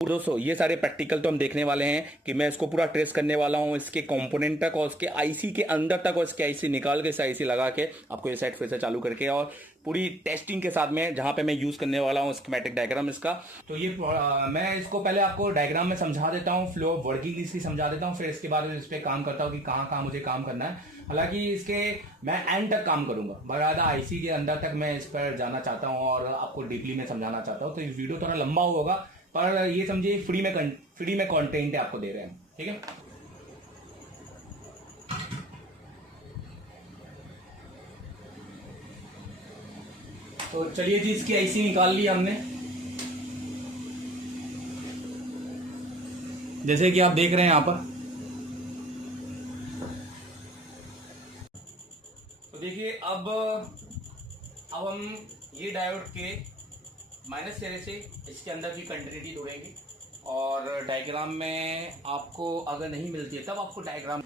दोस्तों ये सारे प्रैक्टिकल तो हम देखने वाले हैं कि मैं इसको पूरा ट्रेस करने वाला हूं, इसके कंपोनेंट तक और उसके आईसी के अंदर तक, और इसके आईसी निकाल के इस आईसी लगा के आपको ये सेट फिर से चालू करके और पूरी टेस्टिंग के साथ में जहां पे मैं यूज करने वाला हूं स्कीमेटिक डायग्राम इसका। तो ये मैं इसको पहले आपको डायग्राम में समझा देता हूं, फ्लो ऑफ वर्किंग इसकी समझा देता हूं, फिर इसके बाद इस पर काम करता हूं कि कहाँ कहाँ मुझे काम करना है। हालांकि इसके मैं एंड तक काम करूंगा, बराबर आईसी के अंदर तक मैं इस पर जाना चाहता हूँ और आपको डीपली में समझाना चाहता हूँ। तो ये वीडियो थोड़ा लंबा होगा, पर ये समझिए फ्री में कंटेंट आपको दे रहे हैं, ठीक है। तो चलिए जी, इसकी आईसी निकाल ली हमने, जैसे कि आप देख रहे हैं यहाँ पर। तो देखिए अब हम ये डायोड के माइनस तेरह से इसके अंदर की कंटिन्यूटी जोड़ेंगे और डायग्राम में आपको अगर नहीं मिलती है तब आपको डायग्राम।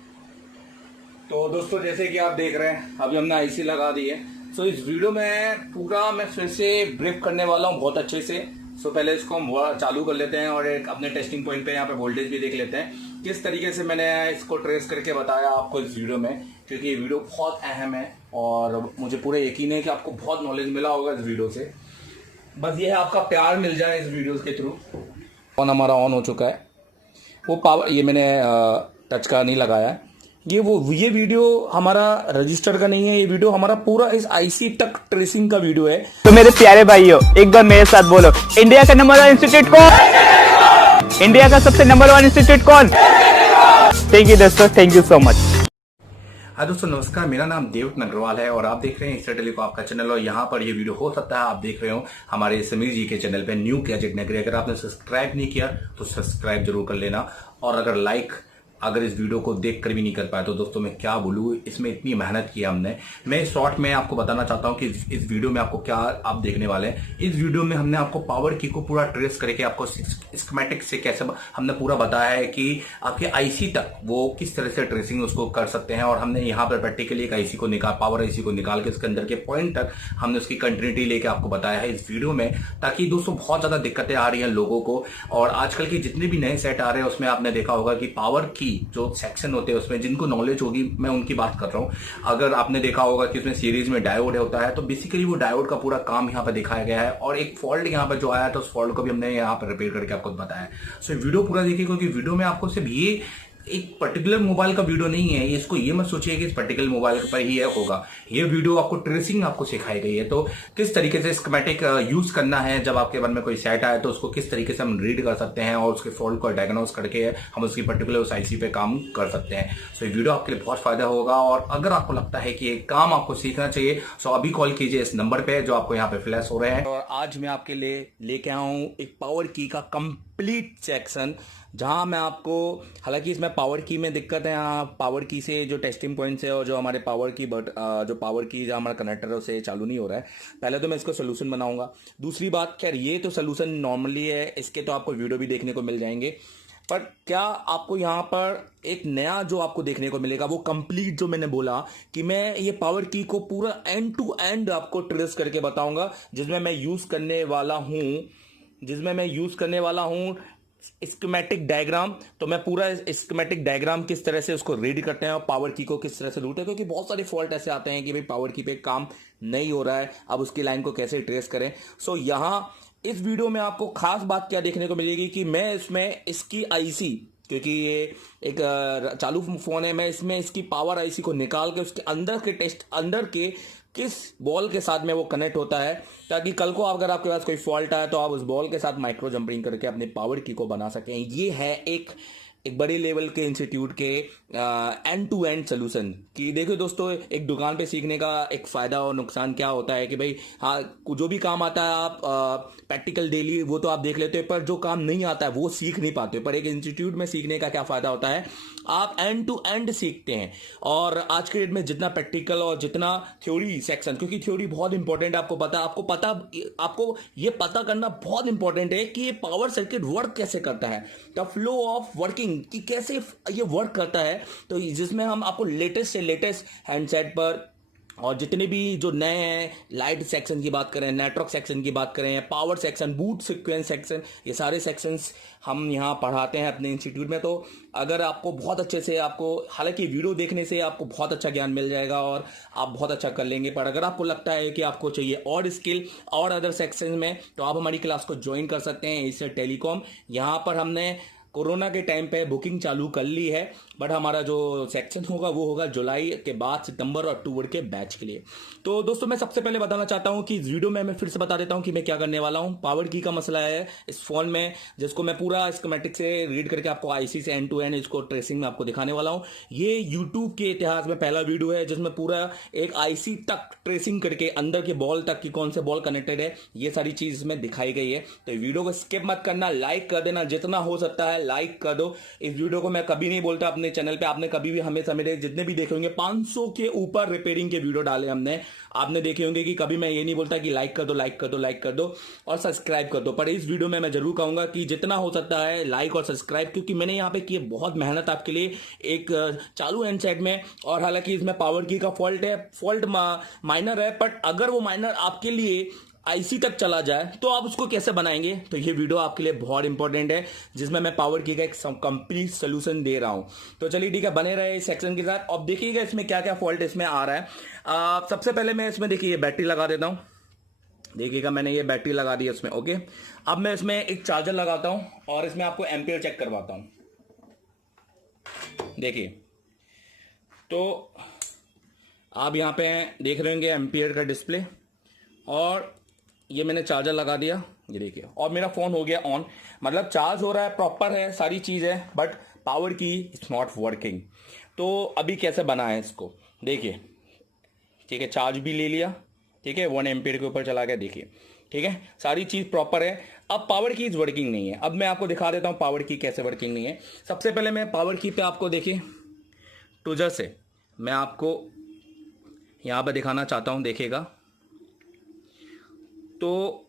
तो दोस्तों जैसे कि आप देख रहे हैं अभी हमने आईसी लगा दी है। सो इस वीडियो में पूरा मैं फिर से ब्रीफ करने वाला हूँ बहुत अच्छे से। सो पहले इसको हम चालू कर लेते हैं और एक अपने टेस्टिंग पॉइंट पे यहाँ पे वोल्टेज भी देख लेते हैं किस तरीके से मैंने इसको ट्रेस करके बताया आपको इस वीडियो में, क्योंकि ये वीडियो बहुत अहम है और मुझे पूरा यकीन है कि आपको बहुत नॉलेज मिला होगा इस वीडियो से। बस ये है आपका प्यार मिल जाए इस वीडियो के थ्रू। फोन हमारा ऑन हो चुका है, वो पावर ये मैंने टच का नहीं लगाया है। ये वीडियो हमारा रजिस्टर का नहीं है, ये वीडियो हमारा पूरा इस आईसी तक ट्रेसिंग का वीडियो है। तो मेरे प्यारे भाइयों एक बार मेरे साथ बोलो, इंडिया का नंबर 1 इंस्टीट्यूट कौन? इंडिया का सबसे नंबर 1 इंस्टीट्यूट कौन? थैंक यू दोस्तों, थैंक यू सो मच। हाँ दोस्तों नमस्कार, मेरा नाम देवरत्न अग्रवाल है और आप देख रहे हैं इसरा टेली को आपका चैनल। और यहाँ पर ये वीडियो हो सकता है आप देख रहे हो हमारे समीर जी के चैनल पे न्यू गैजेट नगरी। अगर आपने सब्सक्राइब नहीं किया तो सब्सक्राइब जरूर कर लेना, और अगर इस वीडियो को देख कर भी नहीं कर पाया तो दोस्तों मैं क्या बोलूँ, इसमें इतनी मेहनत की हमने। मैं शॉर्ट में आपको बताना चाहता हूँ कि इस वीडियो में आपको क्या आप देखने वाले हैं। इस वीडियो में हमने आपको पावर की को पूरा ट्रेस करके आपको स्कीमेटिक से कैसे हमने पूरा बताया है कि आपके आईसी तक वो किस तरह से ट्रेसिंग उसको कर सकते हैं। और हमने यहाँ पर प्रैक्टिकली एक आईसी को निकाल, पावर आईसी को निकाल के उसके अंदर के पॉइंट तक हमने उसकी कंटिन्यूटी लेके आपको बताया है इस वीडियो में, ताकि दोस्तों बहुत ज्यादा दिक्कतें आ रही हैं लोगों को। और आजकल के जितने भी नए सेट आ रहे हैं उसमें आपने देखा होगा कि पावर की जो सेक्शन होते हैं उसमें जिनको नॉलेज होगी, मैं उनकी बात कर रहा हूं। अगर आपने देखा होगा कि उसमें सीरीज में डायोड होता है तो बेसिकली वो डायोड का पूरा काम यहाँ पर दिखाया गया है, और एक फॉल्ट यहाँ पर जो आया था उस फॉल्ट को भी हमने यहाँ पर रिपेयर करके आपको बताया है। सो वीडियो पूरा देखिए, क्योंकि वीडियो में आपको सिर्फ ये एक पर्टिकुलर मोबाइल का वीडियो नहीं है, इसको ये मत सोचिए कि इस पर्टिकुलर मोबाइल पर ही होगा। ये वीडियो आपको ट्रेसिंग आपको सिखाई गई है, तो किस तरीके से स्कीमेटिक यूज करना है, जब आपके मन में कोई सेट आए तो उसको किस तरीके से हम रीड कर सकते हैं और उसके फॉल्ट को डायग्नोज करके हम उसकी पर्टिकुलर उस आईसी पे काम कर सकते हैं। सो ये वीडियो आपके लिए बहुत फायदा होगा, और अगर आपको लगता है कि ये काम आपको सीखना चाहिए सो अभी कॉल कीजिए इस नंबर पे जो आपको यहाँ पे फ्लैश हो रहे हैं। और आज मैं आपके लिए लेके आया हूँ एक पावर की का कंप्लीट सेक्शन, जहां मैं आपको, हालांकि इसमें पावर की में दिक्कत है, यहाँ पावर की से जो टेस्टिंग पॉइंट्स है और जो हमारे पावर की जो पावर की जो हमारा कनेक्टर है उसे चालू नहीं हो रहा है। पहले तो मैं इसको सोल्यूशन बनाऊंगा। दूसरी बात, खैर ये तो सोल्यूशन नॉर्मली है, इसके तो आपको वीडियो भी देखने को मिल जाएंगे, पर क्या आपको यहाँ पर एक नया जो आपको देखने को मिलेगा वो कंप्लीट, जो मैंने बोला कि मैं ये पावर की को पूरा एंड टू एंड आपको ट्रेस करके बताऊंगा, जिसमें मैं यूज करने वाला हूं स्कीमेटिक डायग्राम। तो मैं पूरा स्कीमेटिक डायग्राम किस तरह से उसको रीड करते हैं और पावर की को किस तरह से रूट है, क्योंकि बहुत सारे फॉल्ट ऐसे आते हैं कि भाई पावर की पे काम नहीं हो रहा है, अब उसकी लाइन को कैसे ट्रेस करें। सो यहाँ इस वीडियो में आपको खास बात क्या देखने को मिलेगी कि मैं इसमें इसकी आईसी, क्योंकि ये एक चालू फोन है, मैं इसमें इसकी पावर आईसी को निकाल के उसके अंदर के किस बॉल के साथ में वो कनेक्ट होता है, ताकि कल को अगर आपके पास कोई फॉल्ट आए तो आप उस बॉल के साथ माइक्रो जंपरिंग करके अपने पावर की को बना सकें। ये है एक बड़े लेवल के इंस्टीट्यूट के एंड टू एंड सोल्यूशन। कि देखो दोस्तों, एक दुकान पे सीखने का एक फायदा और नुकसान क्या होता है कि भाई हाँ, जो भी काम आता है आप प्रैक्टिकल डेली वो तो आप देख लेते हो, पर जो काम नहीं आता है वो सीख नहीं पाते हो। पर एक इंस्टीट्यूट में सीखने का क्या फायदा होता है, आप एंड टू एंड सीखते हैं। और आज के डेट में जितना प्रैक्टिकल और जितना थ्योरी सेक्शन, क्योंकि थ्योरी बहुत इंपॉर्टेंट है, आपको ये पता करना बहुत इंपॉर्टेंट है कि ये पावर सर्किट वर्क कैसे करता है, द फ्लो ऑफ वर्किंग कि कैसे ये वर्क करता है। तो जिसमें हम आपको लेटेस्ट से लेटेस्ट हैंडसेट पर और जितने भी जो नए हैं, लाइट सेक्शन की बात करें, नेटवर्क सेक्शन की बात करें, power section, boot sequence section, ये सारे सेक्शंस हम यहाँ पढ़ाते हैं अपने इंस्टीट्यूट में। तो अगर आपको बहुत अच्छे से, आपको हालांकि वीडियो देखने से आपको बहुत अच्छा ज्ञान मिल जाएगा और आप बहुत अच्छा कर लेंगे, पर अगर आपको लगता है कि आपको चाहिए और स्किल और अदर सेक्शन में, तो आप हमारी क्लास को ज्वाइन कर सकते हैं एशिया टेलीकॉम। यहाँ पर हमने कोरोना के टाइम पे बुकिंग चालू कर ली है, बट हमारा जो सेक्शन होगा वो होगा जुलाई के बाद सितंबर और अक्टूबर के बैच के लिए। तो दोस्तों मैं सबसे पहले बताना चाहता हूं कि इस वीडियो में मैं फिर से बता देता हूं कि मैं क्या करने वाला हूं। पावर की का मसला है इस फोन में, जिसको मैं पूरा स्कीमेटिक से रीड करके आपको आईसी से एंड टू एंड इसको ट्रेसिंग में आपको दिखाने वाला हूं। ये यूट्यूब के इतिहास में पहला वीडियो है जिसमें पूरा एक आईसी तक ट्रेसिंग करके अंदर के बॉल तक की कौन से बॉल कनेक्टेड है, ये सारी चीज इसमें दिखाई गई है। तो वीडियो को स्किप मत करना, लाइक कर देना, जितना हो सकता है लाइक कर दो। इस वीडियो को मैं कभी नहीं बोलता अपने चैनल पे, आपने कभी भी हमेशा मेरे जितने भी देखे होंगे 500 के ऊपर रिपेयरिंग के वीडियो डाले हमने, आपने देखे होंगे कि कभी मैं ये नहीं बोलता कि लाइक कर दो, लाइक कर दो, लाइक कर दो और सब्सक्राइब कर दो। पर इस वीडियो में मैं जरूर कहूंगा कि जितना हो सकता है लाइक और सब्सक्राइब, क्योंकि मैंने यहाँ पे की बहुत मेहनत आपके लिए एक चालू हैंडसेट में। और हालांकि इसमें पावर की का फॉल्ट है, फॉल्ट माइनर है, बट अगर वो माइनर आपके लिए आईसी तक चला जाए तो आप उसको कैसे बनाएंगे, तो ये वीडियो आपके लिए बहुत इंपॉर्टेंट है, जिसमें मैं पावर की का एक कंप्लीट सोल्यूशन दे रहा हूं। तो चलिए ठीक है, बने रहे इस सेक्शन के साथ। अब देखिएगा इसमें क्या क्या फॉल्ट इसमें आ रहा है। सबसे पहले मैं इसमें देखिए बैटरी लगा देता हूं। देखिएगा मैंने ये बैटरी लगा दी है इसमें। ओके, अब मैं इसमें एक चार्जर लगाता हूं और इसमें आपको एम्पियर चेक करवाता हूं। देखिए, तो आप यहां पे देख रहे होंगे एम्पियर का डिस्प्ले, और ये मैंने चार्जर लगा दिया, ये देखिए, और मेरा फोन हो गया ऑन, मतलब चार्ज हो रहा है, प्रॉपर है, सारी चीज है, बट पावर की इट्स नॉट वर्किंग। तो अभी कैसे बनाए इसको, देखिए, ठीक है, चार्ज भी ले लिया, ठीक है, 1 एम्पियर के ऊपर चला गया, देखिए, ठीक है, सारी चीज प्रॉपर है। अब पावर की वर्किंग नहीं है। अब मैं आपको दिखा देता हूं पावर की कैसे वर्किंग नहीं है। सबसे पहले मैं पावर की पे आपको देखिए ट्विजर से मैं आपको यहां पर दिखाना चाहता हूं, देखिएगा। तो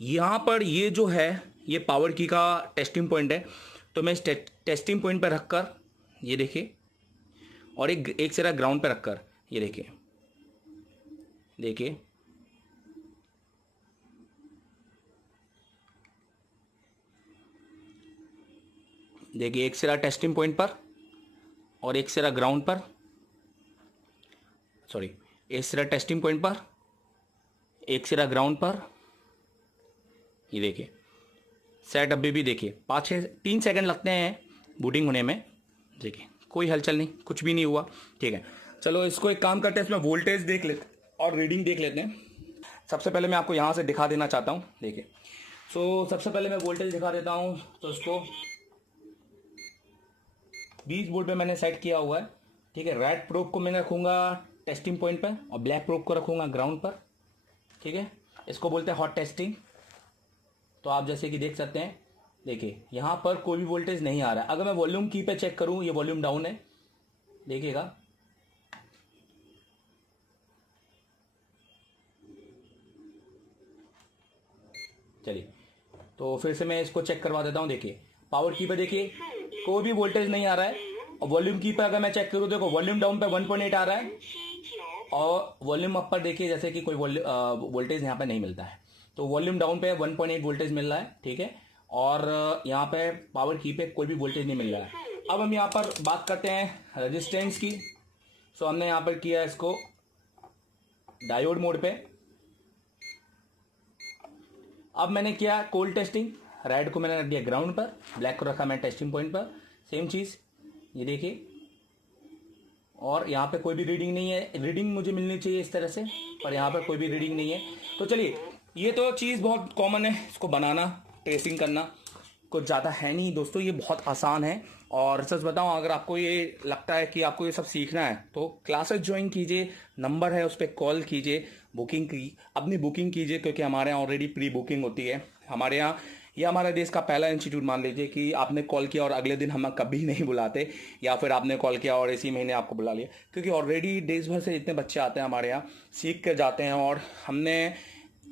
यहां पर ये जो है ये पावर की का टेस्टिंग पॉइंट है, तो मैं इस टेस्टिंग पॉइंट पर रखकर, ये देखिए, और एक सिरा ग्राउंड पर रखकर, ये देखिए, देखिए, देखिए, एक सिरा टेस्टिंग पॉइंट पर और एक सिरा ग्राउंड पर, सॉरी, एक सिरा टेस्टिंग पॉइंट पर, एक सिरा ग्राउंड पर, ये देखिए सेट। अभी भी देखिए 3 सेकंड लगते हैं बूटिंग होने में, देखिए कोई हलचल नहीं, कुछ भी नहीं हुआ, ठीक है। चलो इसको एक काम करते हैं, इसमें वोल्टेज देख लेते और रीडिंग देख लेते हैं। सबसे पहले मैं आपको यहां से दिखा देना चाहता हूं, देखिए। सबसे पहले मैं वोल्टेज दिखा देता हूं, तो इसको 20 वोल्ट पे मैंने सेट किया हुआ है, ठीक है। रेड प्रोब को मैं रखूंगा टेस्टिंग पॉइंट पर और ब्लैक प्रोब को रखूंगा ग्राउंड पर, ठीक है। इसको बोलते हैं हॉट टेस्टिंग। तो आप जैसे कि देख सकते हैं, देखिए यहां पर कोई भी वोल्टेज नहीं आ रहा है। अगर मैं वॉल्यूम की पे चेक करूं, ये वॉल्यूम डाउन है, देखिएगा, चलिए। तो फिर से मैं इसको चेक करवा देता हूं, देखिए पावर की पे देखिए कोई भी वोल्टेज नहीं आ रहा है, और वॉल्यूम की पे अगर मैं चेक करूं, देखो वॉल्यूम डाउन पे 1.8 आ रहा है, और वॉल्यूम अप पर देखिए जैसे कि कोई वोल्टेज यहाँ पे नहीं मिलता है। तो वॉल्यूम डाउन पे 1.8 वोल्टेज मिल रहा है, ठीक है, और यहाँ पे पावर की पे कोई भी वोल्टेज नहीं मिल रहा है। अब हम यहाँ पर बात करते हैं रेजिस्टेंस की। हमने यहाँ पर किया इसको डायोड मोड पे। अब मैंने किया कोल्ड टेस्टिंग, रेड को मैंने रख दिया ग्राउंड पर, ब्लैक को रखा मैं टेस्टिंग पॉइंट पर, सेम चीज, ये देखिए, और यहाँ पे कोई भी रीडिंग नहीं है। रीडिंग मुझे मिलनी चाहिए इस तरह से, पर यहाँ पर कोई भी रीडिंग नहीं है। तो चलिए, ये तो चीज़ बहुत कॉमन है, इसको बनाना, ट्रेसिंग करना कुछ ज़्यादा है नहीं दोस्तों, ये बहुत आसान है। और सच बताऊं, अगर आपको ये लगता है कि आपको ये सब सीखना है तो क्लासेस ज्वाइन कीजिए, नंबर है उस पर कॉल कीजिए, बुकिंग की अपनी बुकिंग कीजिए, क्योंकि हमारे यहाँ ऑलरेडी प्री बुकिंग होती है। हमारे यहाँ ये हमारे देश का पहला इंस्टीट्यूट मान लीजिए कि आपने कॉल किया और अगले दिन हम कभी नहीं बुलाते, या फिर आपने कॉल किया और इसी महीने आपको बुला लिया, क्योंकि ऑलरेडी देश भर से इतने बच्चे आते हैं हमारे यहाँ, सीख कर जाते हैं। और हमने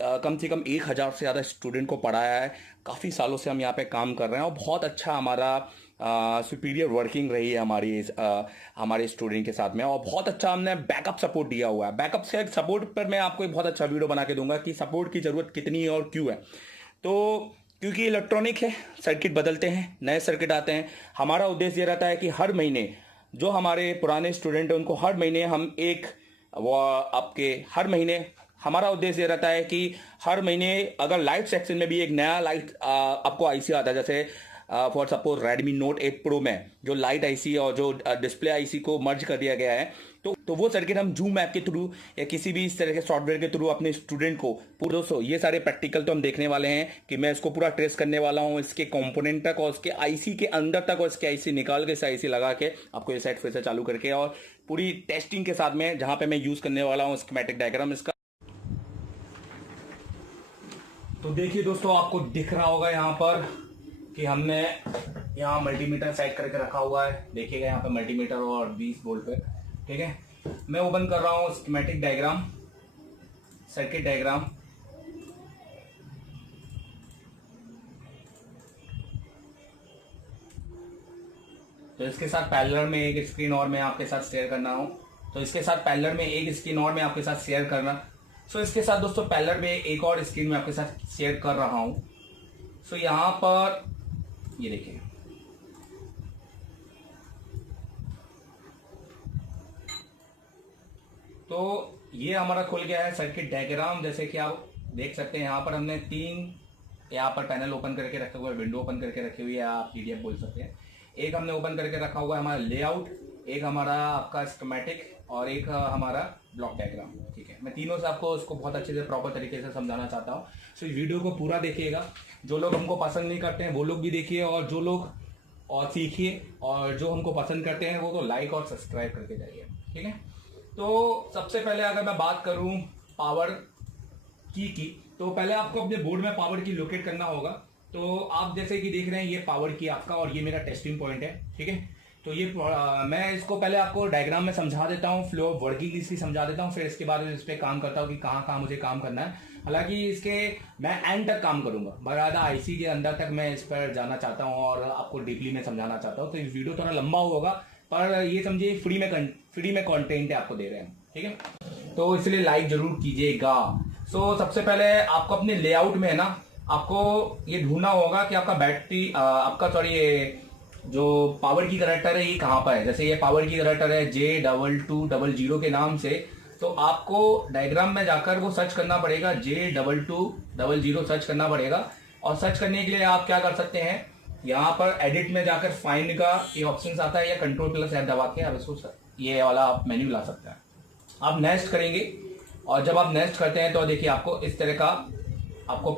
कम से कम 1000 से ज़्यादा स्टूडेंट को पढ़ाया है। काफ़ी सालों से हम यहाँ पे काम कर रहे हैं और बहुत अच्छा हमारा सुपीरियर वर्किंग रही है हमारे स्टूडेंट के साथ में, और बहुत अच्छा हमने बैकअप सपोर्ट दिया हुआ है। बैकअप से सपोर्ट पर मैं आपको एक बहुत अच्छा वीडियो बना के दूंगा कि सपोर्ट की ज़रूरत कितनी है और क्यों है। तो क्योंकि इलेक्ट्रॉनिक है, सर्किट बदलते हैं, नए सर्किट आते हैं। हमारा उद्देश्य ये रहता है कि हर महीने जो हमारे पुराने स्टूडेंट हैं उनको हर महीने हम हर महीने हमारा उद्देश्य ये रहता है कि हर महीने अगर लाइट सेक्शन में भी एक नया लाइट आपको आईसी आता है, जैसे for suppose Redmi Note 8 Pro में जो लाइट आईसी और जो डिस्प्ले आईसी को मर्ज कर दिया गया है, तो वो सर्किट हम जूम ऐप के थ्रू या किसी भी इस तरह के सॉफ्टवेयर के थ्रू अपने स्टूडेंट को पूरा, दोस्तों ये सारे प्रैक्टिकल तो हम देखने वाले हैं कि मैं इसको पूरा ट्रेस करने वाला हूँ, इसके कंपोनेंट तक और उसके आईसी के अंदर तक, और इसके आईसी निकाल के इस आईसी लगा के आपको ये सेट फिर से चालू करके और पूरी टेस्टिंग के साथ में जहाँ पे मैं यूज करने वाला हूँ स्कीमेटिक डायग्राम इसका। तो देखिए दोस्तों, आपको दिख रहा होगा यहाँ पर कि हमने यहाँ मल्टीमीटर सेट करके रखा हुआ है। देखिएगा यहाँ पे मल्टीमीटर और 20 वोल्ट पे, ठीक है। मैं ओपन कर रहा हूँ स्कीमेटिक डायग्राम, सर्किट डायग्राम। तो इसके साथ पैरेलल में एक स्क्रीन और मैं आपके साथ शेयर करना हूँ, तो इसके साथ पैरेलल में एक स्क्रीन और मैं आपके साथ शेयर करना। सो इसके साथ दोस्तों पैरेलल में एक और स्क्रीन में आपके साथ शेयर कर रहा हूँ। सो यहाँ पर ये देखिए, तो ये हमारा खुल गया है सर्किट डायग्राम। जैसे कि आप देख सकते हैं यहाँ पर हमने 3 यहाँ पर पैनल ओपन करके रखे हुए, विंडो ओपन करके रखी हुई है, आप पीडीएफ बोल सकते हैं। एक हमने ओपन करके रखा हुआ है हमारा लेआउट, एक हमारा आपका स्कीमेटिक और एक हमारा ब्लॉक डायग्राम, ठीक है। मैं तीनों से आपको उसको बहुत अच्छे से प्रॉपर तरीके से समझाना चाहता हूँ। सो इस वीडियो को पूरा देखिएगा। जो लोग हमको पसंद नहीं करते हैं वो लोग भी देखिए, और जो लोग और सीखिए, और जो हमको पसंद करते हैं वो तो लाइक और सब्सक्राइब करके जाइए, ठीक है। तो सबसे पहले अगर मैं बात करूं पावर की, तो पहले आपको अपने बोर्ड में पावर की लोकेट करना होगा। तो आप जैसे कि देख रहे हैं ये पावर की आपका, और ये मेरा टेस्टिंग पॉइंट है, ठीक है। तो ये मैं इसको पहले आपको डायग्राम में समझा देता हूँ, फ्लो ऑफ वर्किंग इसकी समझा देता हूँ, फिर इसके बाद इस पर काम करता हूँ कि कहाँ कहाँ मुझे काम करना है। हालांकि इसके मैं एंड तक काम करूंगा, बराबर आईसी के अंदर तक मैं इस पर जाना चाहता हूँ और आपको डीपली में समझाना चाहता हूँ। तो ये वीडियो थोड़ा लंबा होगा, पर ये समझिए फ्री में कंटेंट आपको दे रहे हैं, ठीक है। तो इसलिए लाइक जरूर कीजिएगा। सो सबसे पहले आपको अपने लेआउट में है ना, आपको ये ढूंढना होगा कि आपका बैटरी ये जो पावर की कनेक्टर है ये कहाँ पर है। जैसे ये पावर की कनेक्टर है J2200 के नाम से, तो आपको डायग्राम में जाकर वो सर्च करना पड़ेगा, J2200 सर्च करना पड़ेगा। और सर्च करने के लिए आप क्या कर सकते हैं, यहाँ पर एडिट में जाकर फाइंड का ये ऑप्शन आता है, या Ctrl+F दबा के आप इसको ये वाला आप मेन्यू ला सकते हैं। आप नेक्स्ट करेंगे, और जब आप नेक्स्ट करते हैं तो देखिए आपको इस तरह का आपको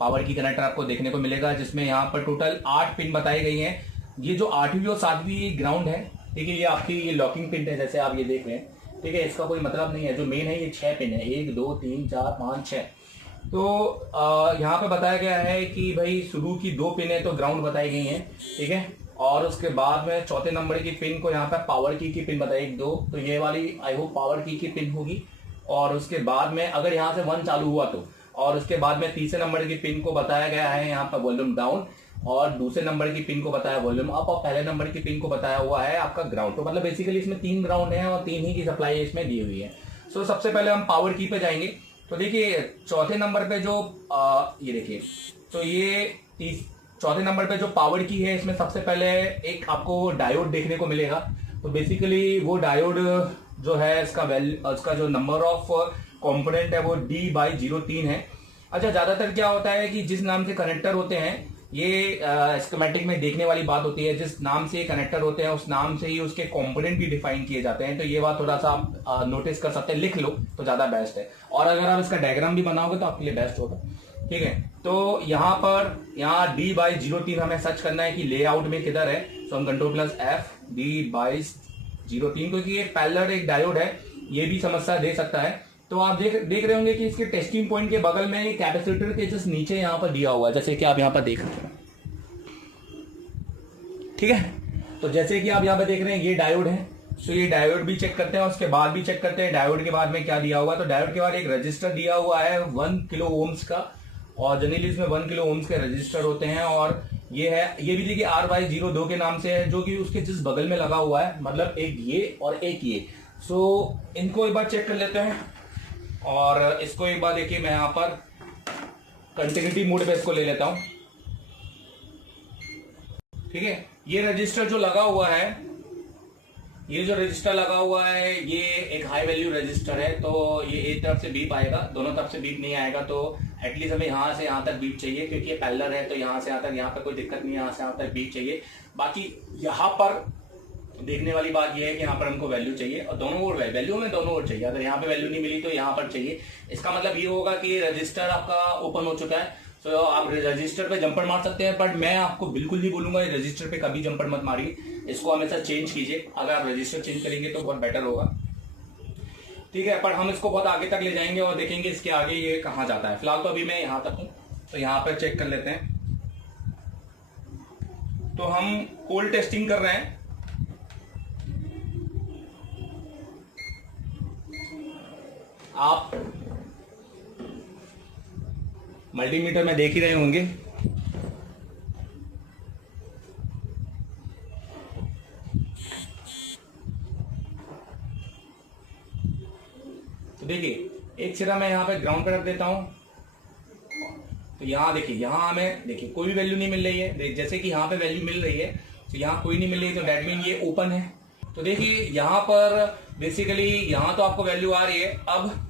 पावर की कनेक्टर आपको देखने को मिलेगा, जिसमें यहाँ पर टोटल 8 पिन बताई गई हैं। ये जो 8वीं और 7वीं ग्राउंड है, ठीक है, ये आपकी ये लॉकिंग पिन है, जैसे आप ये देख रहे हैं, ठीक है। इसका कोई मतलब नहीं है, जो मेन है ये 6 पिन है, 1 2 3 4 5 6। तो यहाँ पे बताया गया है कि भाई शुरू की 2 पिन है तो ग्राउंड बताई गई हैं, ठीक है। और उसके बाद में चौथे नंबर की पिन को यहाँ पे पावर की पिन बताई 1 2, तो ये वाली आई होप पावर की पिन होगी। और उसके बाद में अगर यहाँ से 1 चालू हुआ तो, और उसके बाद में तीसरे नंबर की पिन को बताया गया है यहाँ पर वॉल्यूम डाउन, और दूसरे नंबर की पिन को बताया वॉल्यूम अप, और पहले नंबर की पिन को बताया हुआ है आपका ग्राउंड। तो मतलब बेसिकली इसमें 3 ग्राउंड है और 3 ही की सप्लाई इसमें दी हुई है। सो सबसे पहले हम पावर की पे जाएंगे। तो देखिए चौथे नंबर पे जो ये देखिए, तो ये चौथे नंबर पे जो पावर की है, इसमें सबसे पहले एक आपको डायोड देखने को मिलेगा। तो बेसिकली वो डायोड जो है इसका जो नंबर ऑफ कंपोनेंट है वो D/03 है। अच्छा, ज्यादातर क्या होता है कि जिस नाम से कनेक्टर होते हैं, ये स्कीमेटिक में देखने वाली बात होती है, जिस नाम से कनेक्टर होते हैं उस नाम से ही उसके कंपोनेंट भी डिफाइन किए जाते हैं। तो ये बात थोड़ा सा आप नोटिस कर सकते हैं, लिख लो तो ज्यादा बेस्ट है, और अगर आप इसका डायग्राम भी बनाओगे तो आपके लिए बेस्ट होगा, ठीक है। तो यहाँ D/03 हमें सर्च करना है कि लेआउट में किधर है। तो हम Ctrl+F D/03, क्योंकि ये पैरेलल एक डायोड है, ये भी समस्या दे सकता है। तो आप देख रहे होंगे कि इसके टेस्टिंग पॉइंट के बगल में कैपेसिटर के जस्ट नीचे यहाँ पर दिया हुआ है, जैसे कि आप यहाँ पर देख रहे हैं, ठीक है। तो जैसे कि आप यहाँ पे देख रहे हैं ये डायोड है, तो ये डायोड भी चेक करते हैं, उसके बाद भी चेक करते हैं डायोड के बाद में क्या दिया हुआ है। तो डायोड के बाद एक रजिस्टर दिया हुआ है 1 किलो ओम्स का, और जनरली इसमें 1 किलो ओम्स के रजिस्टर होते हैं, और ये है, ये भी देखिए RY02 के नाम से है, जो कि उसके जिस बगल में लगा हुआ है, मतलब एक ये और एक ये। सो इनको एक बार चेक कर लेते हैं और इसको एक बार देखिए मैं यहाँ पर कंटिन्यूटी मोड पे इसको ले लेता हूं। ठीक है, ये रजिस्टर जो लगा हुआ है, ये जो रजिस्टर लगा हुआ है ये एक हाई वैल्यू रजिस्टर है, तो ये एक तरफ से बीप आएगा, दोनों तरफ से बीप नहीं आएगा, तो एटलीस्ट हमें यहाँ से यहाँ तक बीप चाहिए, क्योंकि ये पैरेलल है तो यहाँ से यहाँ तक, यहाँ पे कोई दिक्कत नहीं है, यहाँ से यहाँ तक बीप चाहिए। बाकी यहाँ पर देखने वाली बात यह है कि यहाँ पर हमको वैल्यू चाहिए और दोनों ओर वैल्यू में दोनों ओर चाहिए। अगर यहाँ पे वैल्यू नहीं मिली तो यहाँ पर चाहिए। इसका मतलब ये होगा कि रजिस्टर आपका ओपन हो चुका है, तो आप रजिस्टर पे जंपर मार सकते हैं, बट मैं आपको बिल्कुल नहीं बोलूंगा ये रजिस्टर पे कभी जंपर मत मारिए, इसको हमेशा चेंज कीजिए। अगर आप रजिस्टर चेंज करेंगे तो बहुत बेटर होगा। ठीक है, पर हम इसको बहुत आगे तक ले जाएंगे और देखेंगे इसके आगे ये कहाँ जाता है। फिलहाल तो अभी मैं यहाँ तक हूँ, तो यहाँ पर चेक कर लेते हैं। तो हम कोल्ड टेस्टिंग कर रहे हैं। आप मल्टीमीटर में देख ही रहे होंगे, तो देखिए एक सिरा मैं यहाँ पे ग्राउंड पे रख देता हूं, तो यहाँ देखिए, यहाँ हमें देखिए कोई भी वैल्यू नहीं मिल रही है। जैसे कि यहाँ पे वैल्यू मिल रही है, तो यहाँ कोई नहीं मिल रही, तो दैट मीन ये ओपन है। तो देखिए यहाँ पर बेसिकली यहाँ तो आपको वैल्यू आ रही है। अब